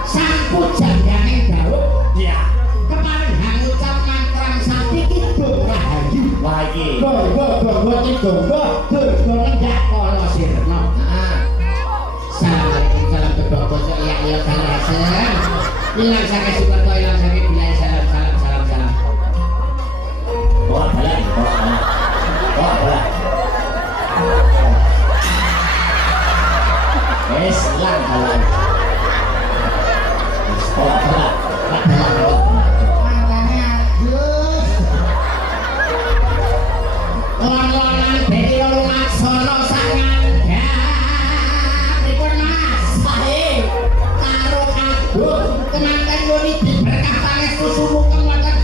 sang pujanggane dawuh Iya. kemarin hangucap mantrang sakti ki dong rahayu Wah iki. go ndak kala sirna. Assalamualaikum salam kedok bosok iya kalasen. Ilang saking suwarta ilang saking bilai salam. Bawa balik. Wes lang balan. Bawa balik. Makanya adus. Lan-lanan dene lalu maksana sangandhap dipun mas. Karo kadung kemanten yoni berkah pangestu sumuken wonten.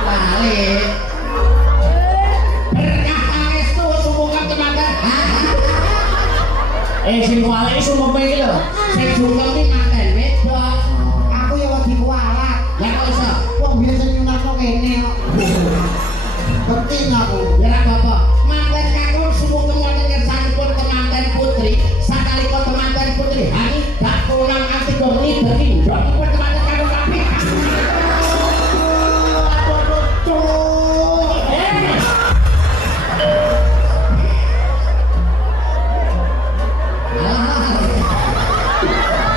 Balik. Berkah pangestu sumuken kemanten. Sing wale semua iki lho. Sing jungkel ki manten wedok. Aku ya wedi kualat. Lah kok iso? Wong biasa nyunatno kene kok. Penting aku. Ya apa-apa. Manten kakung sumuken wonten ngersanipun kemanten putri. Sakalika kemanten putri hani gak kurang anti goni dadi ndokipun kemanten kakung apik.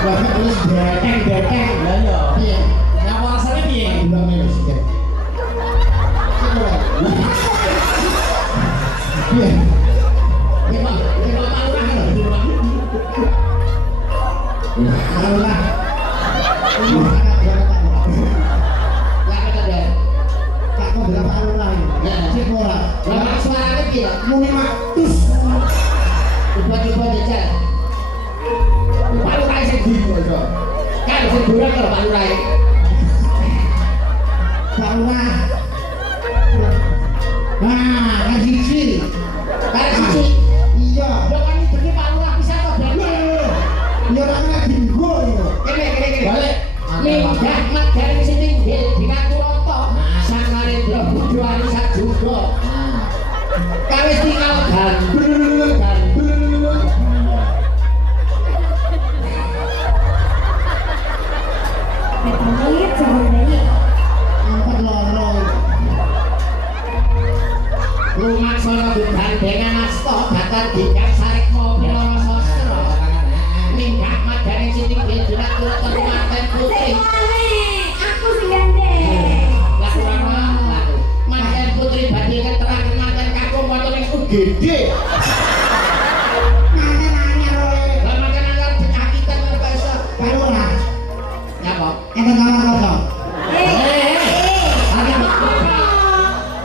Wah, terus deteng. Lah ya. Iya. Nyapa rasane piye? Bilangnya wis sik. Iya. Iya, Pak. Iya, Pak Lurah kan. Lurah. Lah ada. Tak kok berapa ora ini? Ya, Sik ora. lah suarane piye? Muni matus. Coba jajal. Pak Lurah sing bingung iso. Kan sing durang karo Pak Lurah. Pak Lurah. Nah, kan siji. Kan siji. Iya. Yo kan iki Pak Lurah bisa kok ben. Ya ora kena dinggo yo. Kene. Balik. Minggat mat dari sini. gede. Manten anyar oleh. Lah makan anyar penyakitan kan gak iso. Baru ora. Nyapa? Enten kamar kosong.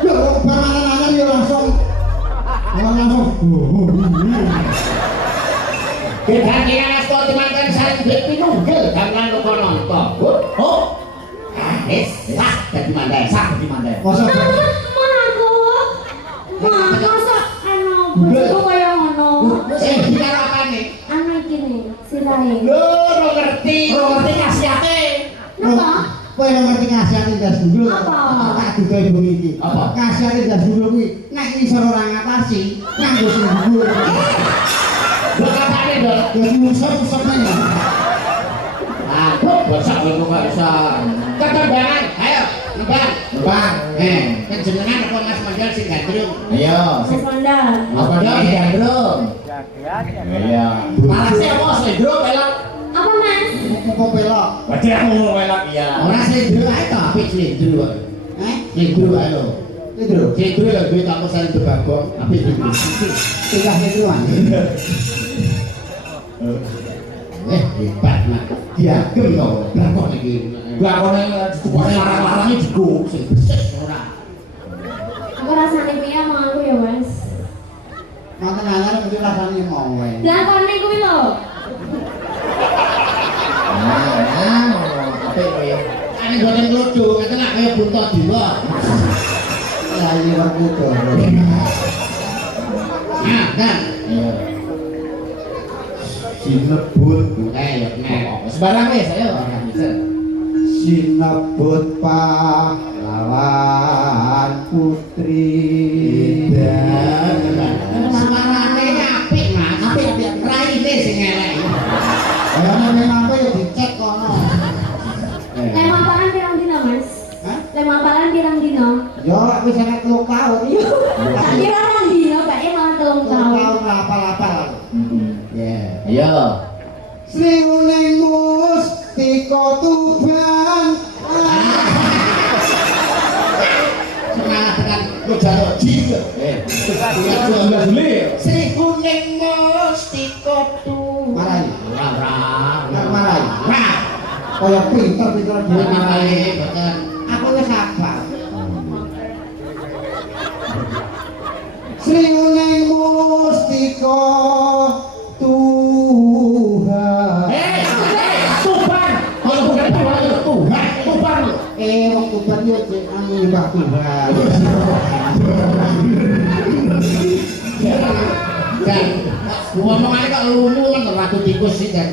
Yo bar manten anyar yo langsung. Gedang iki ana saka teman-teman saling duit pinunggil gamelan kok nonton. Oh. Wis, sah dadi mandai, sah dadi mandai. Kosong. Masa anu bojoku kaya ngono. Biar apa nih? Anu iki nih, sirahe. Lho, ora ngerti. Ora ngerti khasiate. Napa? Kowe ora ngerti kasihane das dulu. Apa? Tak duga ibu iki. Apa? Kasihane das dulu kuwi nek ngisor ora ngatasi, nganggo sing dhuwur. Lho katane lho. Ya musok-musok ae. Aduh, bosok lho kok iso. Ketembangan, ayo, nembang. Bang, Kan jenengan apa Mas Mandal sing gandrung? ayo. Mas Mandal. Apa dia digandrung? Iya. Parasnya apa sendro pelak? Apa Mas? Kok pelok. Berarti aku ngomong pelak iya. Ora slendro ae to, apik slendro. Slendro ae lho. Itu. Slendro lho duwe kampus saling berbagong, apik slendro. Tinggal ketuan. Hebat nak. Diagem to, bakon iki. Bakone dicukupne larang-larange digo. Sing beses ora. Aku rasane piye mau aku ya, Mas? Manten anyar mesti rasane ngowe. Lakone kuwi lho. Apa kowe? Ane goreng lucu, ngeten nak kaya bunta dewa. Ya iki werku to. Nah, kan. Iya. Sinebut Sebarang wis ayo. sinebut pahlawan putri Suarane apik, Mas. Apik raine sing elek. ayo nek apa ya dicek kono Tema apaan pirang dino, Mas? Hah? Tema apaan pirang dino? yo lek wis enek 3 tahun Tak kira rong dino, Pak, malah 3 tahun. apal-apal Ya. Ayo. Sri Uning Mustika Tuban Semangat tekan lu jaluk jing. Sri Kuning Mustika Tu. Marai. Ora. Marai. Ora. kaya pinter-pinter dhewe Marai marai boten. aku wis hafal Sri Uning Mustika Tuhan Tuban. Kalau bukan Tuhan itu Tuhan. Tuban. wong Tuban yo cek anu nyembah Tuhan Dan ngomongane kok lumu kan ratu tikus sih kan.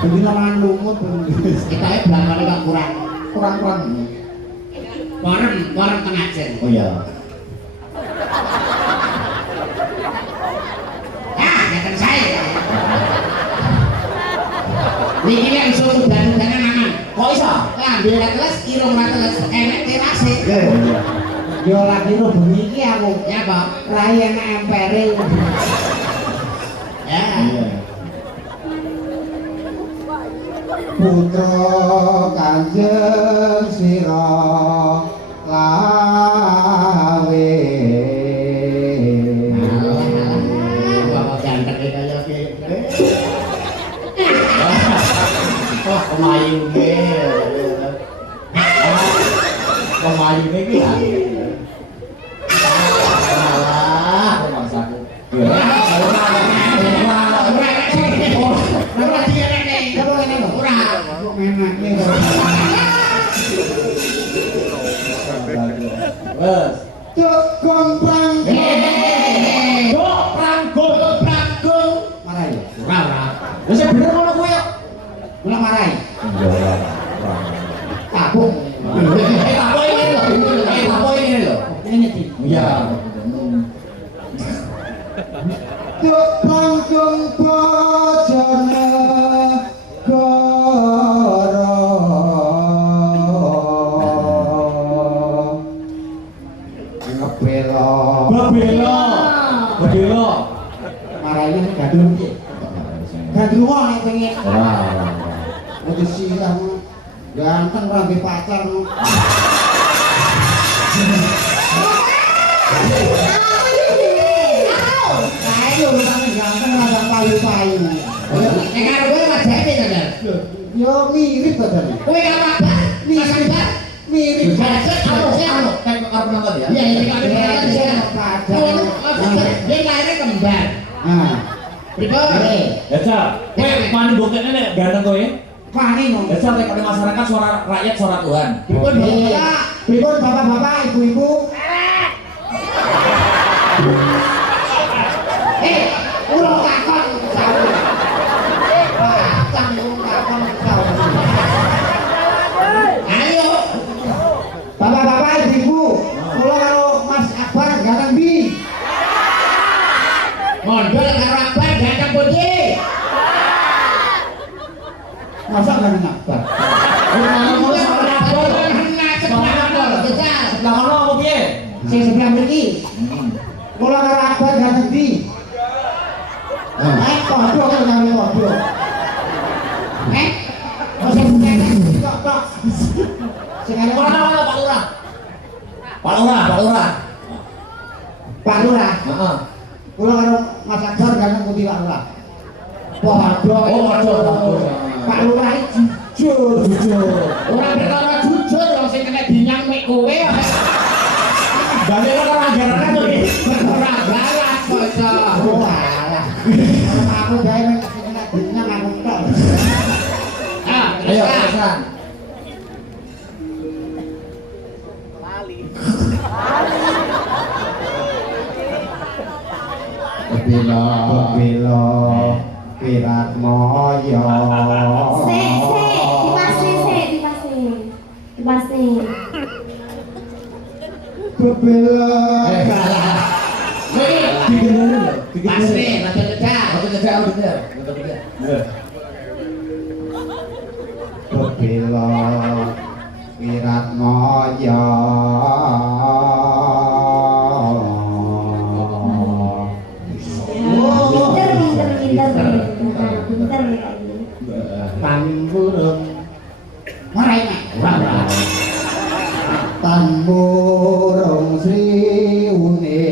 jadi lawan lumut Kita belakangane kok kurang. kurang-kurang Warem tengah jen. Oh iya. Ngeten saya. Niki nek iso udan-udanan aman. Kok iso? Lambe ra teles, irung ra teles, enek terase. yo lagi no bengi iki aku Nyapa? rai enek empere Ya. Iya. putra kanjeng sira lawe Bapak ganteng kaya kene. Wah, pemayune. Pemayune iki ya. Alah, bangsaku. Ya. Ora diene. Kalau ini lho, Ora. kok enaknya Wes. cuk komprang Kok pranggung, pranggung. marai Ora. Wis bener ngono kuwi ya. kula marai Iya. tabung Apa ini lho? Apa ini lho? ini sih Iya. cuk panggung bojone goro ngebelo Babela. Babela. marai ini gadung gadung nek pengen Ora. udah siram ganteng rabi pacar mirip to tadi. Kowe apa? Mas Akbar. Mirip. Anu, kayak karo penonton ya. Iya, ini kan Iya, dia lahirnya kembar. Nah, Pripun? Ya Cak, kowe mani buktinya nek ganteng kowe. wani no. Ya Cak, nek pada masyarakat suara rakyat suara Tuhan. Pripun Bapak? Pripun bapak-bapak, ibu-ibu? Urung takon sawur. Pacang urung takon sawur. Ayo, Bapak-bapak, ibu-ibu, kula karo Mas Akbar ganteng ndi? mondol karo Akbar ganteng pundi? Masa ganteng Akbar? Ngomong sama Akbar. Lah ngono apa piye? Sing sebelah mriki. Kula karo Akbar ganteng ndi? Padha karo kami padha. Sing ganteng tok. Sing arep Ora ana Pak Lurah. Pak Lurah, Pak Lurah. Pak Lurah. Heeh. Kula karo Mas Akbar ganteng pundi Pak Lurah? Padha. Oh, padha. Pak Lurah iki jujur. Ora perkara jujur wong sing kena dinyang mek kowe. Bali ora anggaran to iki. Ora balas bocah. Oh, alah. Aku gawe nek kena dinyang aku tok. Ah, Ayo, terus. terusan. Bela pirat moyo. Dipase. Bela Digenerin lho, Pasne, macam cedak. Aku cedak aku bener. bela pirat moyo. Pinter nih lagi. Pangburung. Marai nek. Tanburung sriune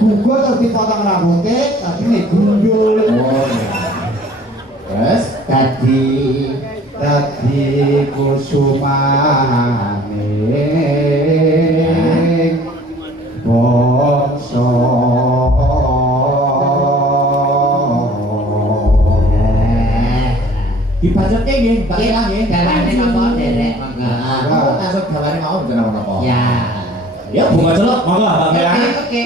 gugur terus dipotong rambutnya tapi nih gundul. Terus Dadi kusumane bangsa. dibacotke nggih, tak ilang nggih. Dalane napa derek mangga. Aku langsung dalane mau jeneng napa. Ya. Ya bunga celok, monggo Mbak Mela. Oke.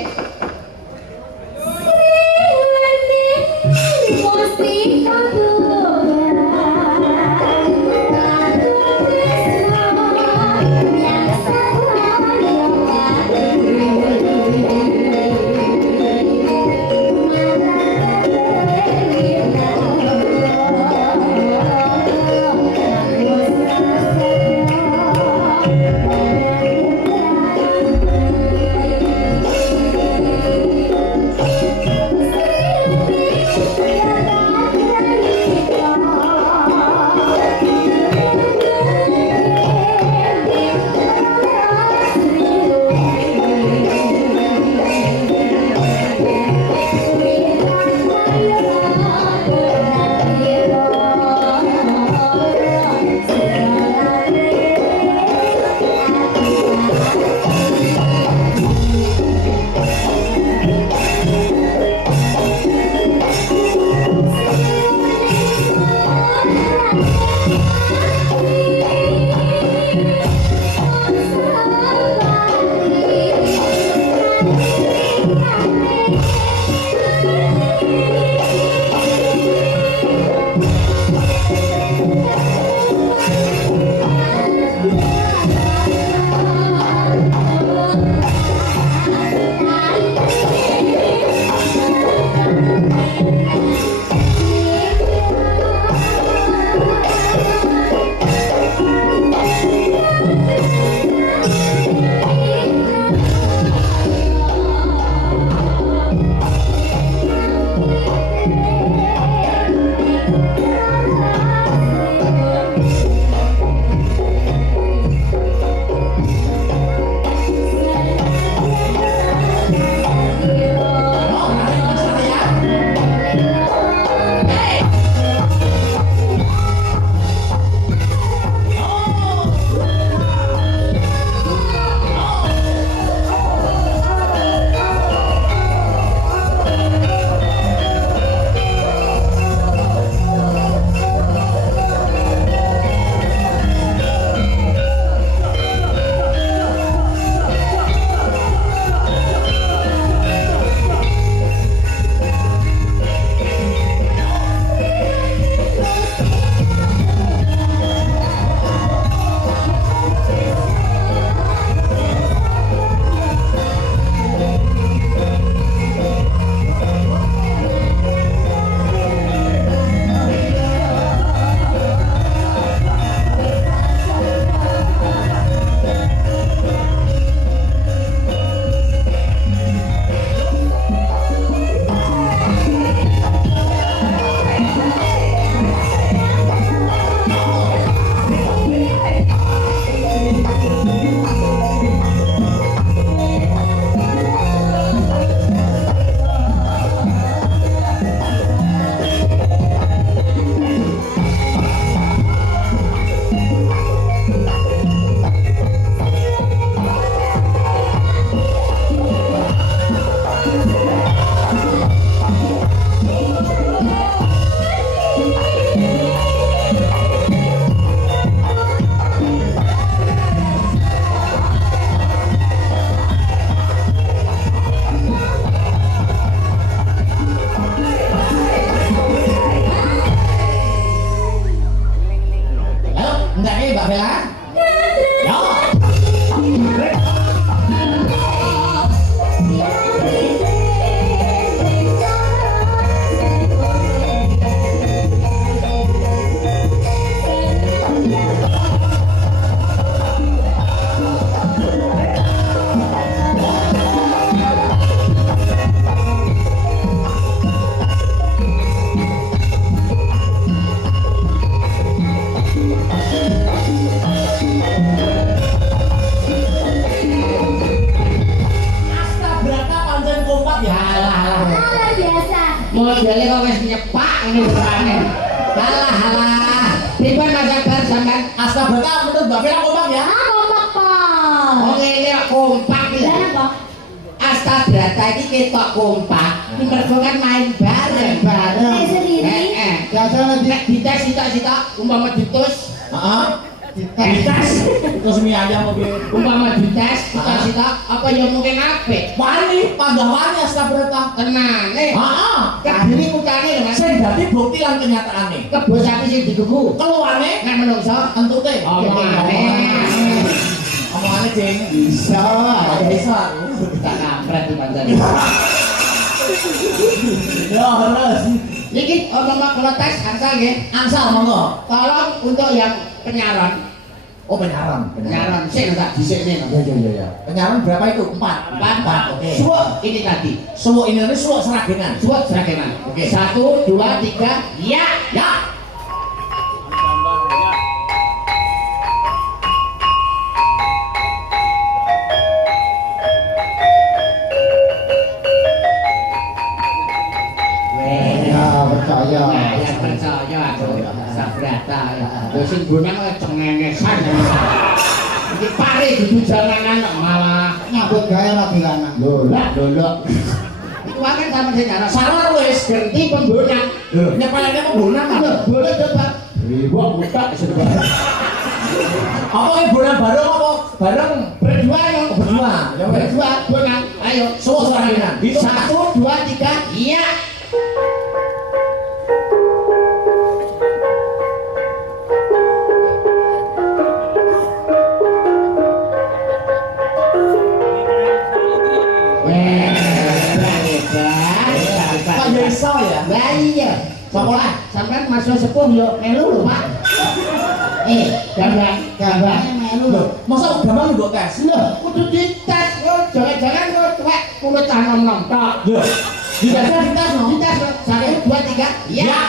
panen. Halah. Pripun Mas Akbar sampean? Astabrata menurut Mbak Vira kompak ya? Ah, kompak Pak. Oh ngene kok kompak iki. Lah apa? Astabrata iki ketok kompak. Iki mergo kan main bareng. Saya sendiri. Biasanya Nek dites sitok-sitok umpama ditus, Heeh. dites. Terus mie ayam mobil. Umpama dites sitok-sitok apa ya mungkin apik. Wani, panggawani Astabrata. Tenane. Heeh. Kediri utane lho Mas. Sing dadi bukti lan kenyataane. Kebo sapi sing digugu. Keluarne Nek menungso entute. omongane. Omongane Cing. Bisa. Ya bisa. Tak kampret iki pancen. Ya terus. Niki umpama kula tes angsal nggih. Angsal monggo. Tolong untuk yang penyaron. Oh penyaran. Penyaron sik tak dhisikne. Ya. Penyaran berapa itu? 4. 4. Oke. Suwuk ini tadi. Suwuk ini suwuk seragengan. Suwuk seragenan. Oke. 1 2 3 ya. Ya. ya percaya. Nah, ya percaya aku sabrata ya. Lho sing bonang kok cengengesan. Iki pare dudu jalanan kok malah Nyambut gawe ora bilangan. dolok. Iku kan sama sing ngarep. Salah wis. Ganti pembonang. Nyepelane pembunuhan kan. Lho, boleh coba. Ribu buka sedekah. Apa ini bulan bareng apa? Bareng Berdua yo. berdua. Ya wes. Berdua bonang. Ayo. Suwuk seragengan. Hitung. 1 2 3 iya. Pak Yaiso ya? Lah iya. Sapa lah? Sampean masuk sepuh yo melu lho, Pak. Gambar. Gambarnya melu. Loh, masa gampang mbok tes? Lho, kudu dites. Oh, jangan-jangan kok tuwek kulit nom-nom tok. Loh, dites dites no. Dites lho. 1 2 3. Ya.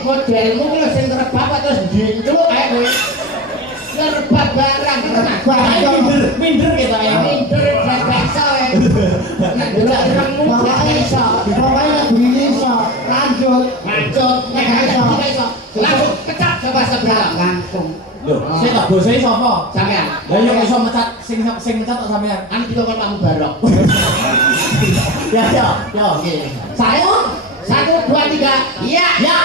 Modelmu ki sing rebab terus diceluk kae kowe. Ya rebab barang Ayo minder kita ya. Minder bakso ya. Nek delok irengmu gak iso. Pokoknya begini iso. Lanjut. Mancuk nek gak iso. Langsung kecap coba sebelah. Langsung. Loh, sing tak bosai sapa? Sampean. Lah yo iso mecat sing mecat tok sampean. Kan kita kan kamu barok. Ya. Oke. Saya 1 2 3. Iya. ya.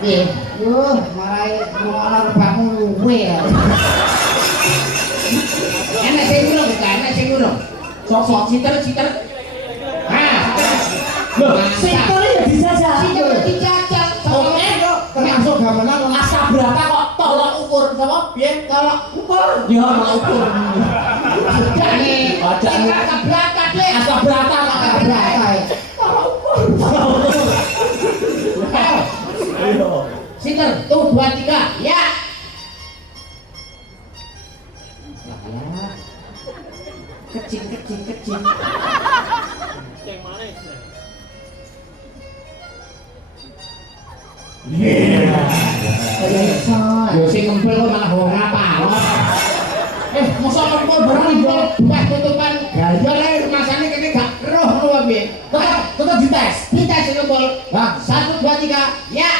Piye? Yuh, marai ngono rebakmu luwe ya. Enak sing urung gak enak sing urung. Sopo? Citer. Ah, Loh, sektor ya dijajah. citer dijajal. Oke, Termasuk gamelan Astabrata kok tolak ukur sapa? Piye? Tolak ukur. Ya tolak ukur. Jane. Bacaan. Keblata deh. Astabrata kok berata ya. Tolak ukur. tolak ukur. Ayo. Citer. Tuh 2 3. Ya. Kecing. Yo sing ngempel kok malah ora apa. Masa ngempul barang Barang iku buka tutupan gaya lae rumasane kene gak roh lu piye. tetep dites. Kita sing ngempel. Bang, 1 2 3. Ya.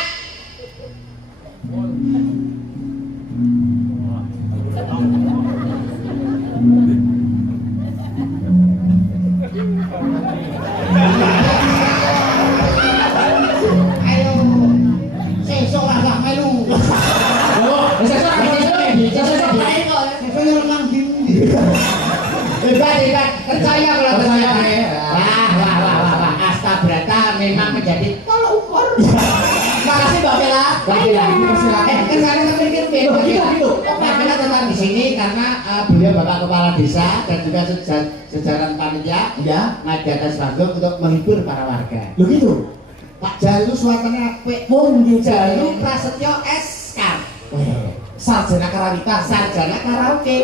Ayo. Sesuk lah melu. yo, sesuk lain kok. Sesuk yo nang ndi. Hebat. Percaya kalau Percaya, percaya. Wah. Astabrata memang menjadi tolak ukur. Makasih Mbak Bella. Kan saya pikir Loh, gitu. Makanya tetap di sini karena beliau Bapak Kepala Desa dan juga jajaran panitia Ya. mengadakan seragam untuk menghibur para warga. Lo gitu. Pak Jalu suarane apik. Wong Jalu Prasetyo SK. sarjana karawitan. Sarjana karaoke.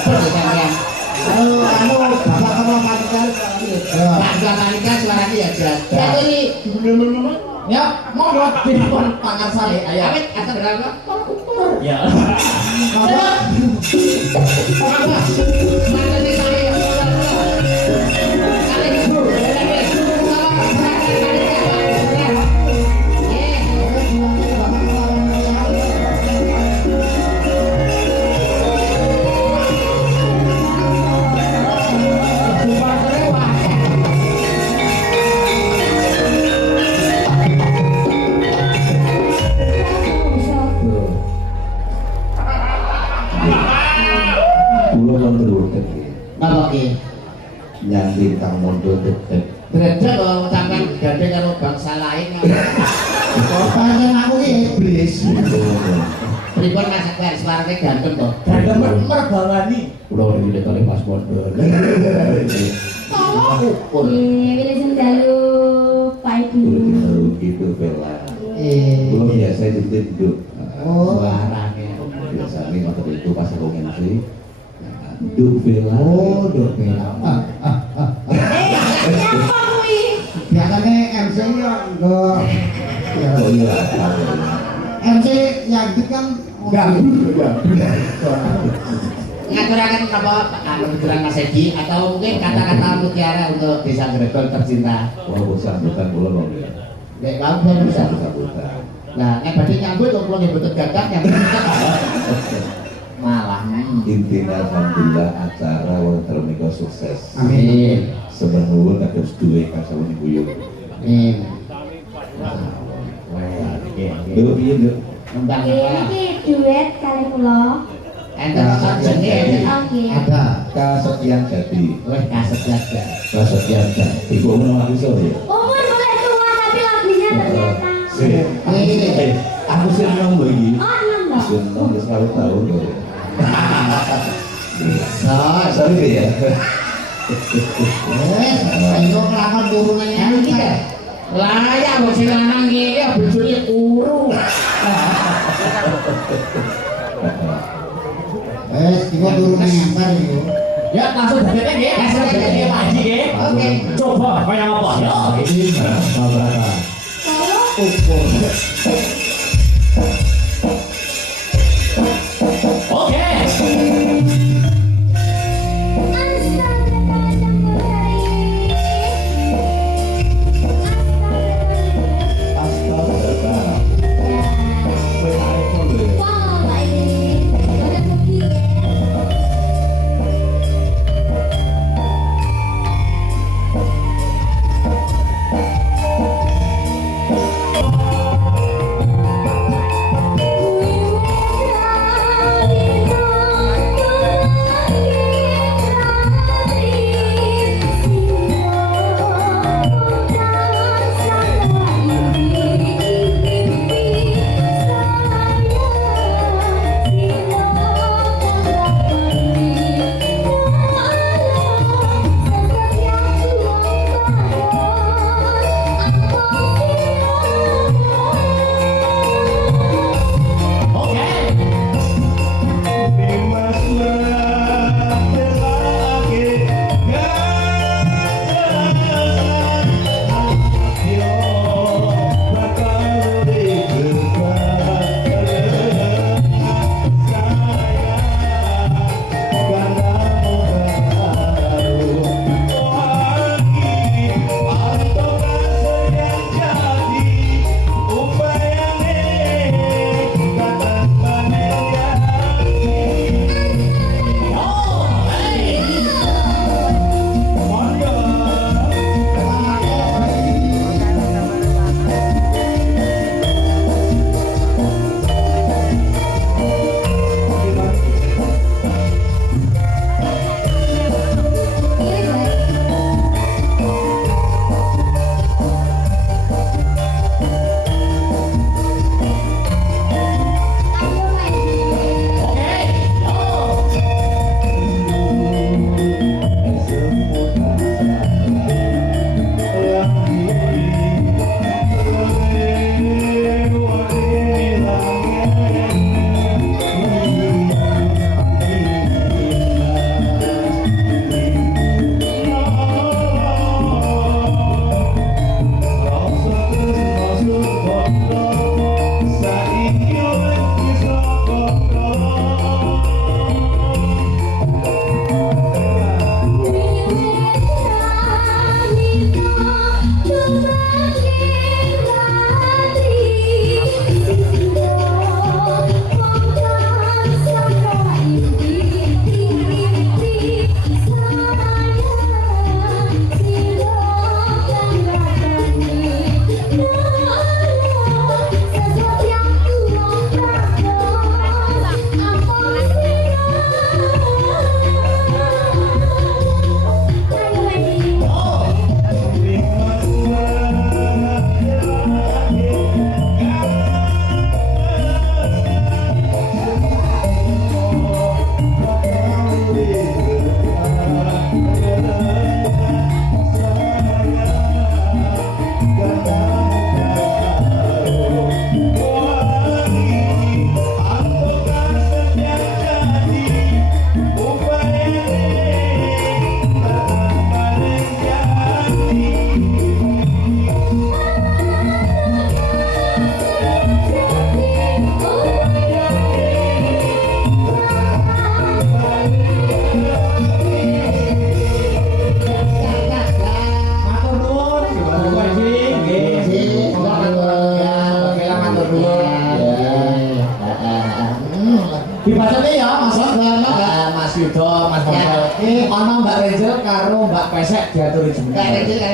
Pertanyaan. Anu bapak kamu makan. Pak Damanika suaranya ya jelas. Ya ini Ya, mau dong dipun pangan sale ayo. Amit atau berapa? Ya. Apa? Mantan saya. Kali itu. Kulo kan terurket Apa ki? yang bintang mondo deket. Beda kalau sampean gandeng karo bangsa lain. Pancen aku ki iblis. Pripun Mas Akbar suarane ganteng to? Gandeng merbawani. Kulo udah gede kali pas mondo. Ukur. Pilih sendalu Pak Ibu. Kulo kita gitu Bella. Kulo biasa duduk. Suarane. Biasanya waktu itu pas aku MC. Duk Bella. Oh, dok bela. Siapa kuwi? Biasanya MC nya enggak. Ya, Oh iya. MC yang itu kan enggak. Ngaturaken apa kebetulan Mas Edi atau mungkin kata-kata mutiara untuk Desa Gregol tercinta. Wah, bosan bukan kulo loh. Nek mau ben bisa. Bukan. Nah, nek badhe nyambut kok kula nyebut gadah nyambut. Malah. Intinya alhamdulillah acara wonten menika sukses. Amin. Sebenarnya kados duwe kasawuni buyut. Amin. Dulu piye, Duk? Undang Ini apa? ki duet kali kula. Enten kok jenenge Oke. Ada. Kasekian jadi. wis kaset jaga. Kasekian jadi. Ibu mau aku sore ya? Umur boleh tua tapi lagunya ternyata. Aku sih ngomong lagi. Oh, enam dong. Sudah wis 20 tahun loh. Sorry ya. Ayo kelakon turunannya Iki ya. Lah ya wong sing lanang iki ya bojone turu. Iku turunnya ngantar iku. Ya, langsung dadekne nggih. Langsung dadekne Pak Haji nggih. Oke. Coba kaya apa? Yo. Ini apa? Oke. Astaga. Wes arep lho. Wow, Pak ini. Ada bukti ya.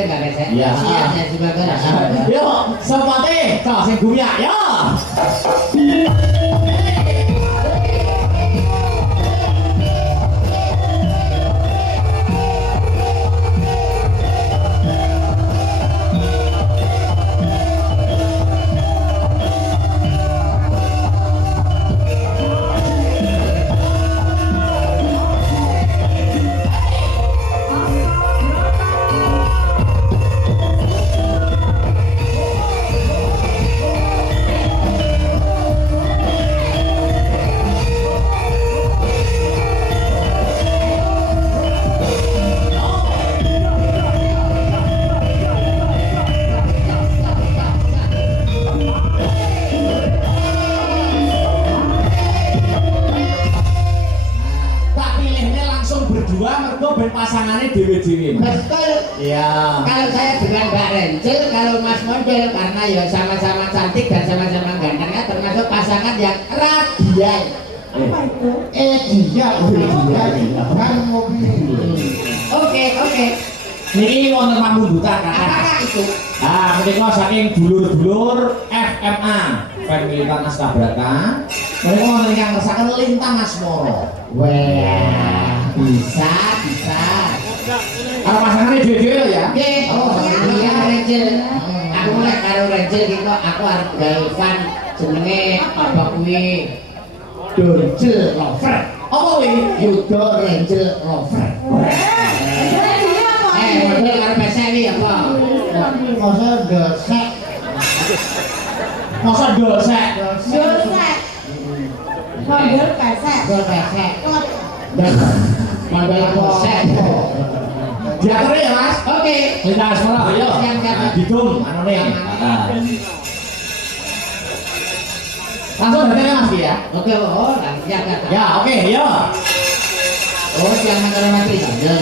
Mbak Besek. Iya. Siap ya si Bagas. Yo, sempate, cok sing guyak, yo. Tak pilihnya langsung berdua, mergo ben pasangannya dewe-dewe. Betul. Iya. Kalau saya dengan Mbak Rencil, kalau Mas Mondel karena ya sama-sama cantik dan sama-sama gantengnya termasuk pasangan yang radian. Apa itu? Dia kan mobil. Oke. Niki wonten pamundhutan Kakak. Apakah itu? Ah, menika saking dulur-dulur FMA, Familitan Astabrata. Menika wonten ingkang ngersakaken Lintang Asmara. Wah, bisa. Kalau pasangannya dewe-dewe ya. Oke, iya Rencil. Aku mulai karo Rencil gitu, aku harus gawe fan jenenge apa kuwi? Dorjel Lover. Apa kuwi? Yudo Rencil Lover. Model karo pesek iki apa? Masa dosek. Masa dosek. Dosek. Model pesek. Model pesek. Klep. Model pesek. Diatur ya, Mas. Oke. Lintang Asmara, ayo. Siap. Didum anune. Langsung datangnya Mas ya. Oke, oh, siap. Ya, oke, yo. Oh, jangan karo mati. Ya.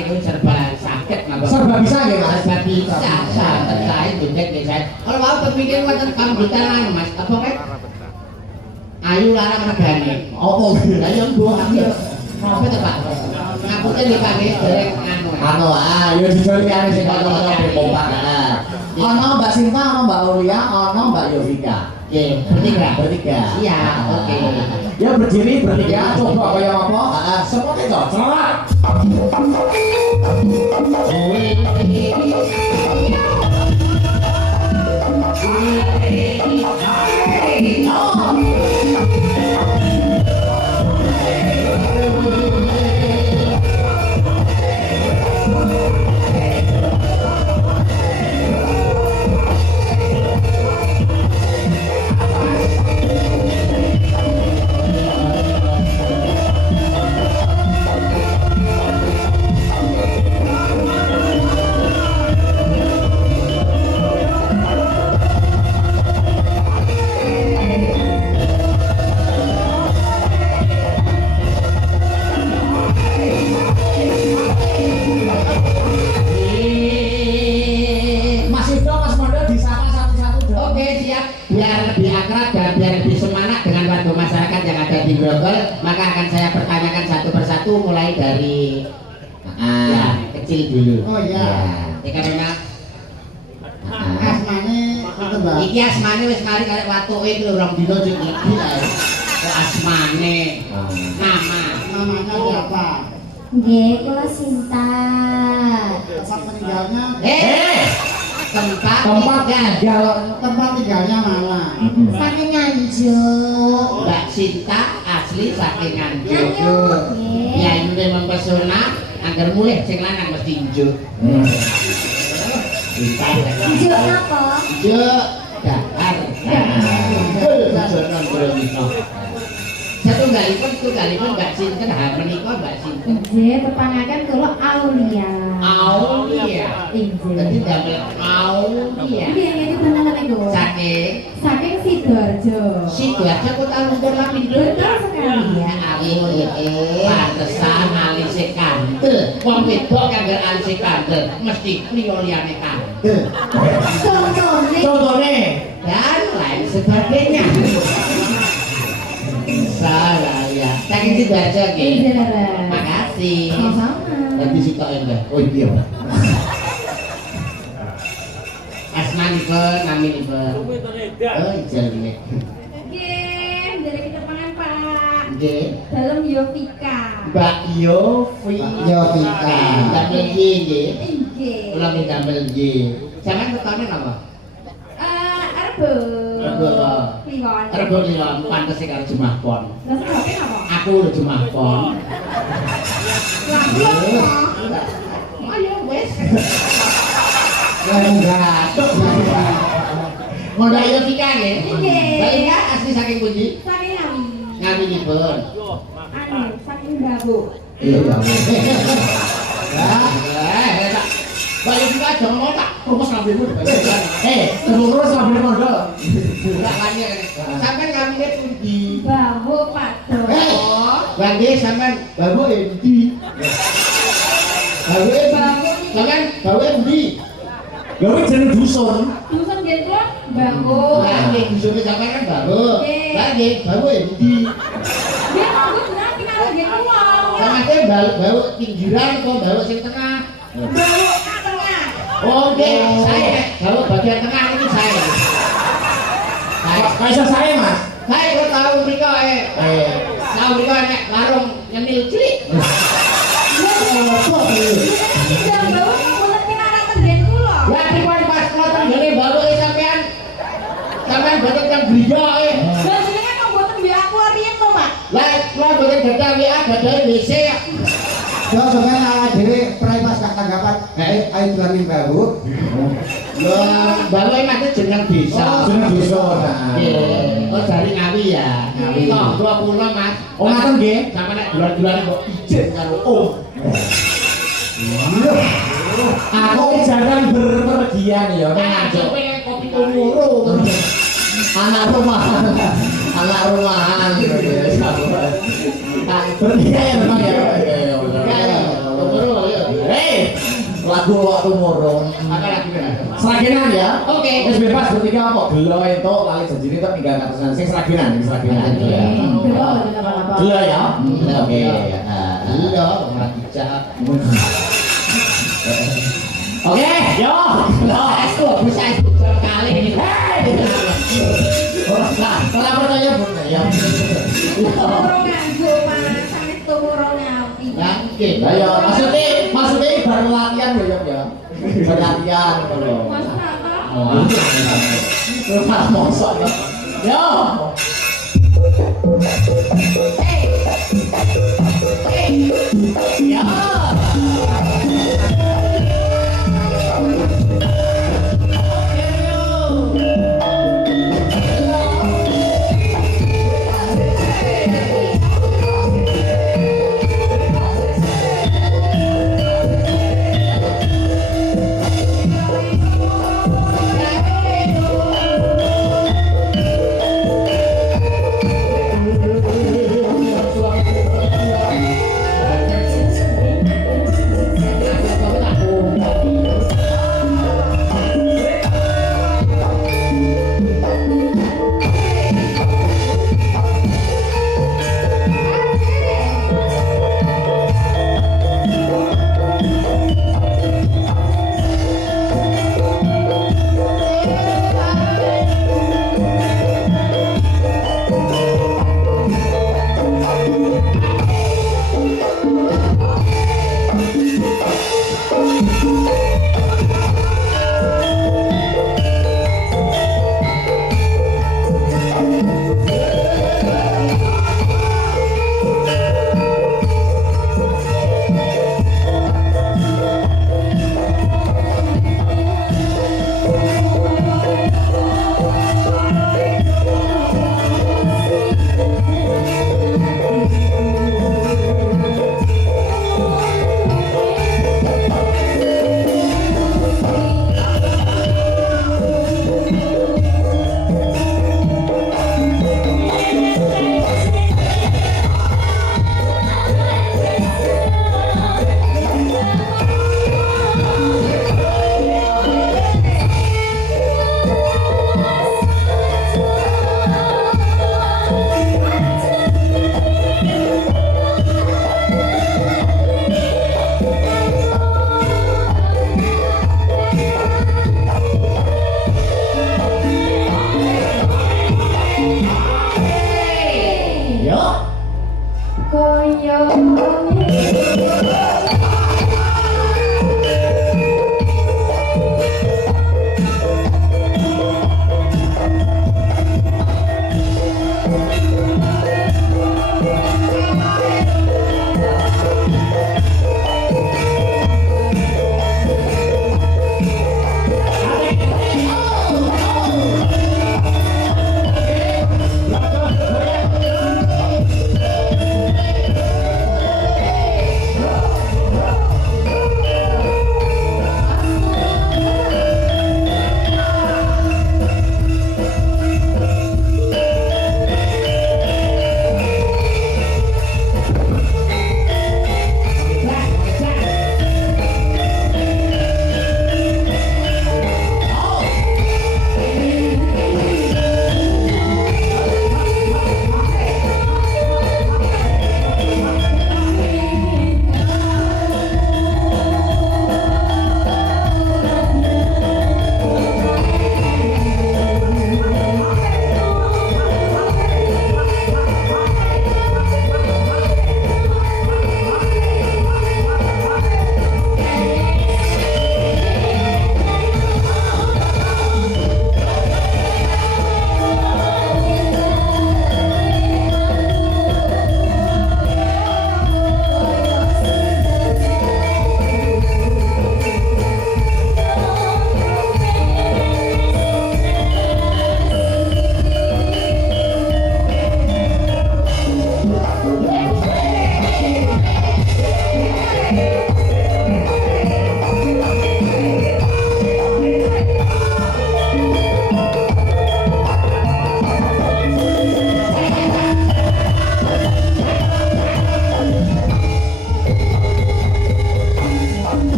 niku serba sakit napa? Serba bisa nggih Mas? Serba bisa. Santet saya ndek nggih saya. Kalau mau kepikir wonten pambutan lan Mas, apa kae? Ayu larang regane. Apa? Lah yo mbuh aku. Apa to Pak? Ngapute nggih Pak nggih dereng anu. Yo dijoli karo sing kanca-kanca kompak. Ono Mbak Sinta, ono Mbak Aulia, ono Mbak Yovika. Nggih, bertiga. Iya, oke. Ya berdiri bertiga, coba kaya apa? Seperti itu, selamat. Maka akan saya pertanyakan satu persatu mulai dari ya, kecil dulu. Oh iya. Ya kan memang Asmane itu Mbak. iki asmane wis mari karek watuke iki lho rong dino sing iki lho. Kok asmane. Nama. Namanya siapa? Nggih, kula Sinta. Tempat meninggalnya Tempat tinggal. tempat tinggalnya mana? Saking Nganjuk. Mbak Sinta asli saking Nganjuk. Nganjuk. Nggih. Ya ini mempesona agar mulai sing lanang mesti njuk. Nganjuk napa? Njuk dahar. Setunggalipun Mbak Sinten menika Mbak Sinten. Nggih, tepangaken kula Aulia. Aulia. Inggih. Dadi damel Aulia. Nggih, nggih bener niku. Saking Sidoarjo. Sidoarjo kota lumpur lah pindho. Betul sekali. Ya ampun pantesan alise kandel. Wong wedok kanggo alise kandel mesti priya liyane kandel. Contohnya. Dan lain sebagainya. Salah ya. Saking Sidoarjo nggih. Inggih. Makasih. Sama-sama. Nanti sitok enggak? Oh iya. Asmanipun, naminipun. Oh jenenge. Nggih, dari ketepangan Pak. Nggih. Dalam Yovika. Mbak Yofi. Yovika. Damel Y nggih. Nggih. Kula min damel Y. Sampeyan ketone napa? Arbo. Arbo apa? Kliwon. Rebo Kliwon pantes karo Jumah Pon. Lah sebabe napa? Aku udah Jumah Pon. Lah kula. Ayo wes. Enggak. Mbak Yovika nggih. Nggih. Mbak Ika asli saking pundi? Saking Ngawi. Ngaminipun. Anu, saking Babu. Iya, Mbak Yovika aja ngomong tak terus lambemu. Terus sambil mondok. Buka kane. Sampeyan ngamine pundi? Babu Pado. Bangge sampeyan babu endi? Babu sampeyan babu endi? Gawe jeneng dusun. Dusun nggih kula Babu. Bangge dusune sampeyan kan babu. Bangge babu endi? Dia nganggo jeneng pinara nggih kula. Samate babu pinggiran kok babu sing tengah. Babu tengah. Oh nggih, saya babu bagian tengah ini saya. Kaisa saya Mas. Saya kok tahu mriko tahu mriko nek warung nyemil cilik. Jam Babu mboten pinara tenggen kula. Ya pripun pas ngoten ngene baru sampean boten kan griya Lah jenenge kok mboten duwe akuarium to, Pak? Lah kula boten gadah WA gadah WC. Yo sampeyan awake dhewe prai pas gak tanggapan. Ayo dolamin babu. Lah baru mas jeneng desa. Jeneng dusun. Nggih. Oh dari Ngawi ya. Ngawi. Tonggo kula Mas. Oh ngaten nggih. Sampe nek dolan-dolan kok ijen karo Om. Aku jarang berpergian ya. Aja pengen kopi umuro. Anak rumahan. Anak rumahan. Bertiga ya memang ya. Umuro ya. lagu waktu murung. Ada lagi kan? Seragenan ya. Oke. Wis bebas bertiga apa? Gelo itu lali janjine tok tinggal atasan sing seragenan, seragenan. Oke. Ya. Coba kita apa-apa. Gelo ya. Oke. Iya, orang bijak. Oke, yo. Aku bisa ikut sekali ini. Ora percaya pun ya. Turun nganggo Mas, sampe turun ngapi. Yakin. Ayo, maksudnya baru latihan ya, ya. Baru latihan kalau. Mas Rata. Terus malah mosok ya. Yo. Ya.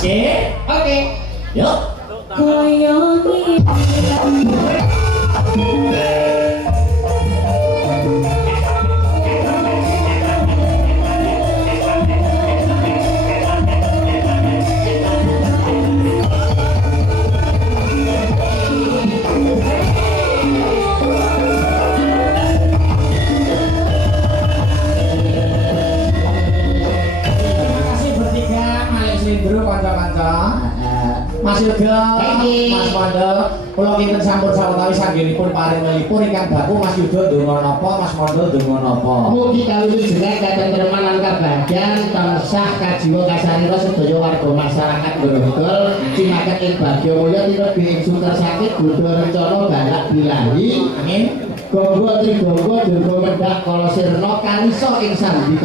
Oke. Oke. Yuk. Koyo Terima kasih bertiga Malik Slindro kanca-kanca. Mas Yoga, Mas Mondo, kula kinten sampun sawetawis anggenipun paringelipun ingkang baku Mas Yudo ndonga napa, Mas Mondo ndonga napa. Mugi kawujudan katentreman lan kabagyan tansah kajiwa kasarira sedaya warga masyarakat Grogol sinaket ing bagya mulya tinebi ing sunter sakit bodho rencana balak bilahi. Amin. Gonggo trigonggo durga mendak kala sirna kalisa ing sandika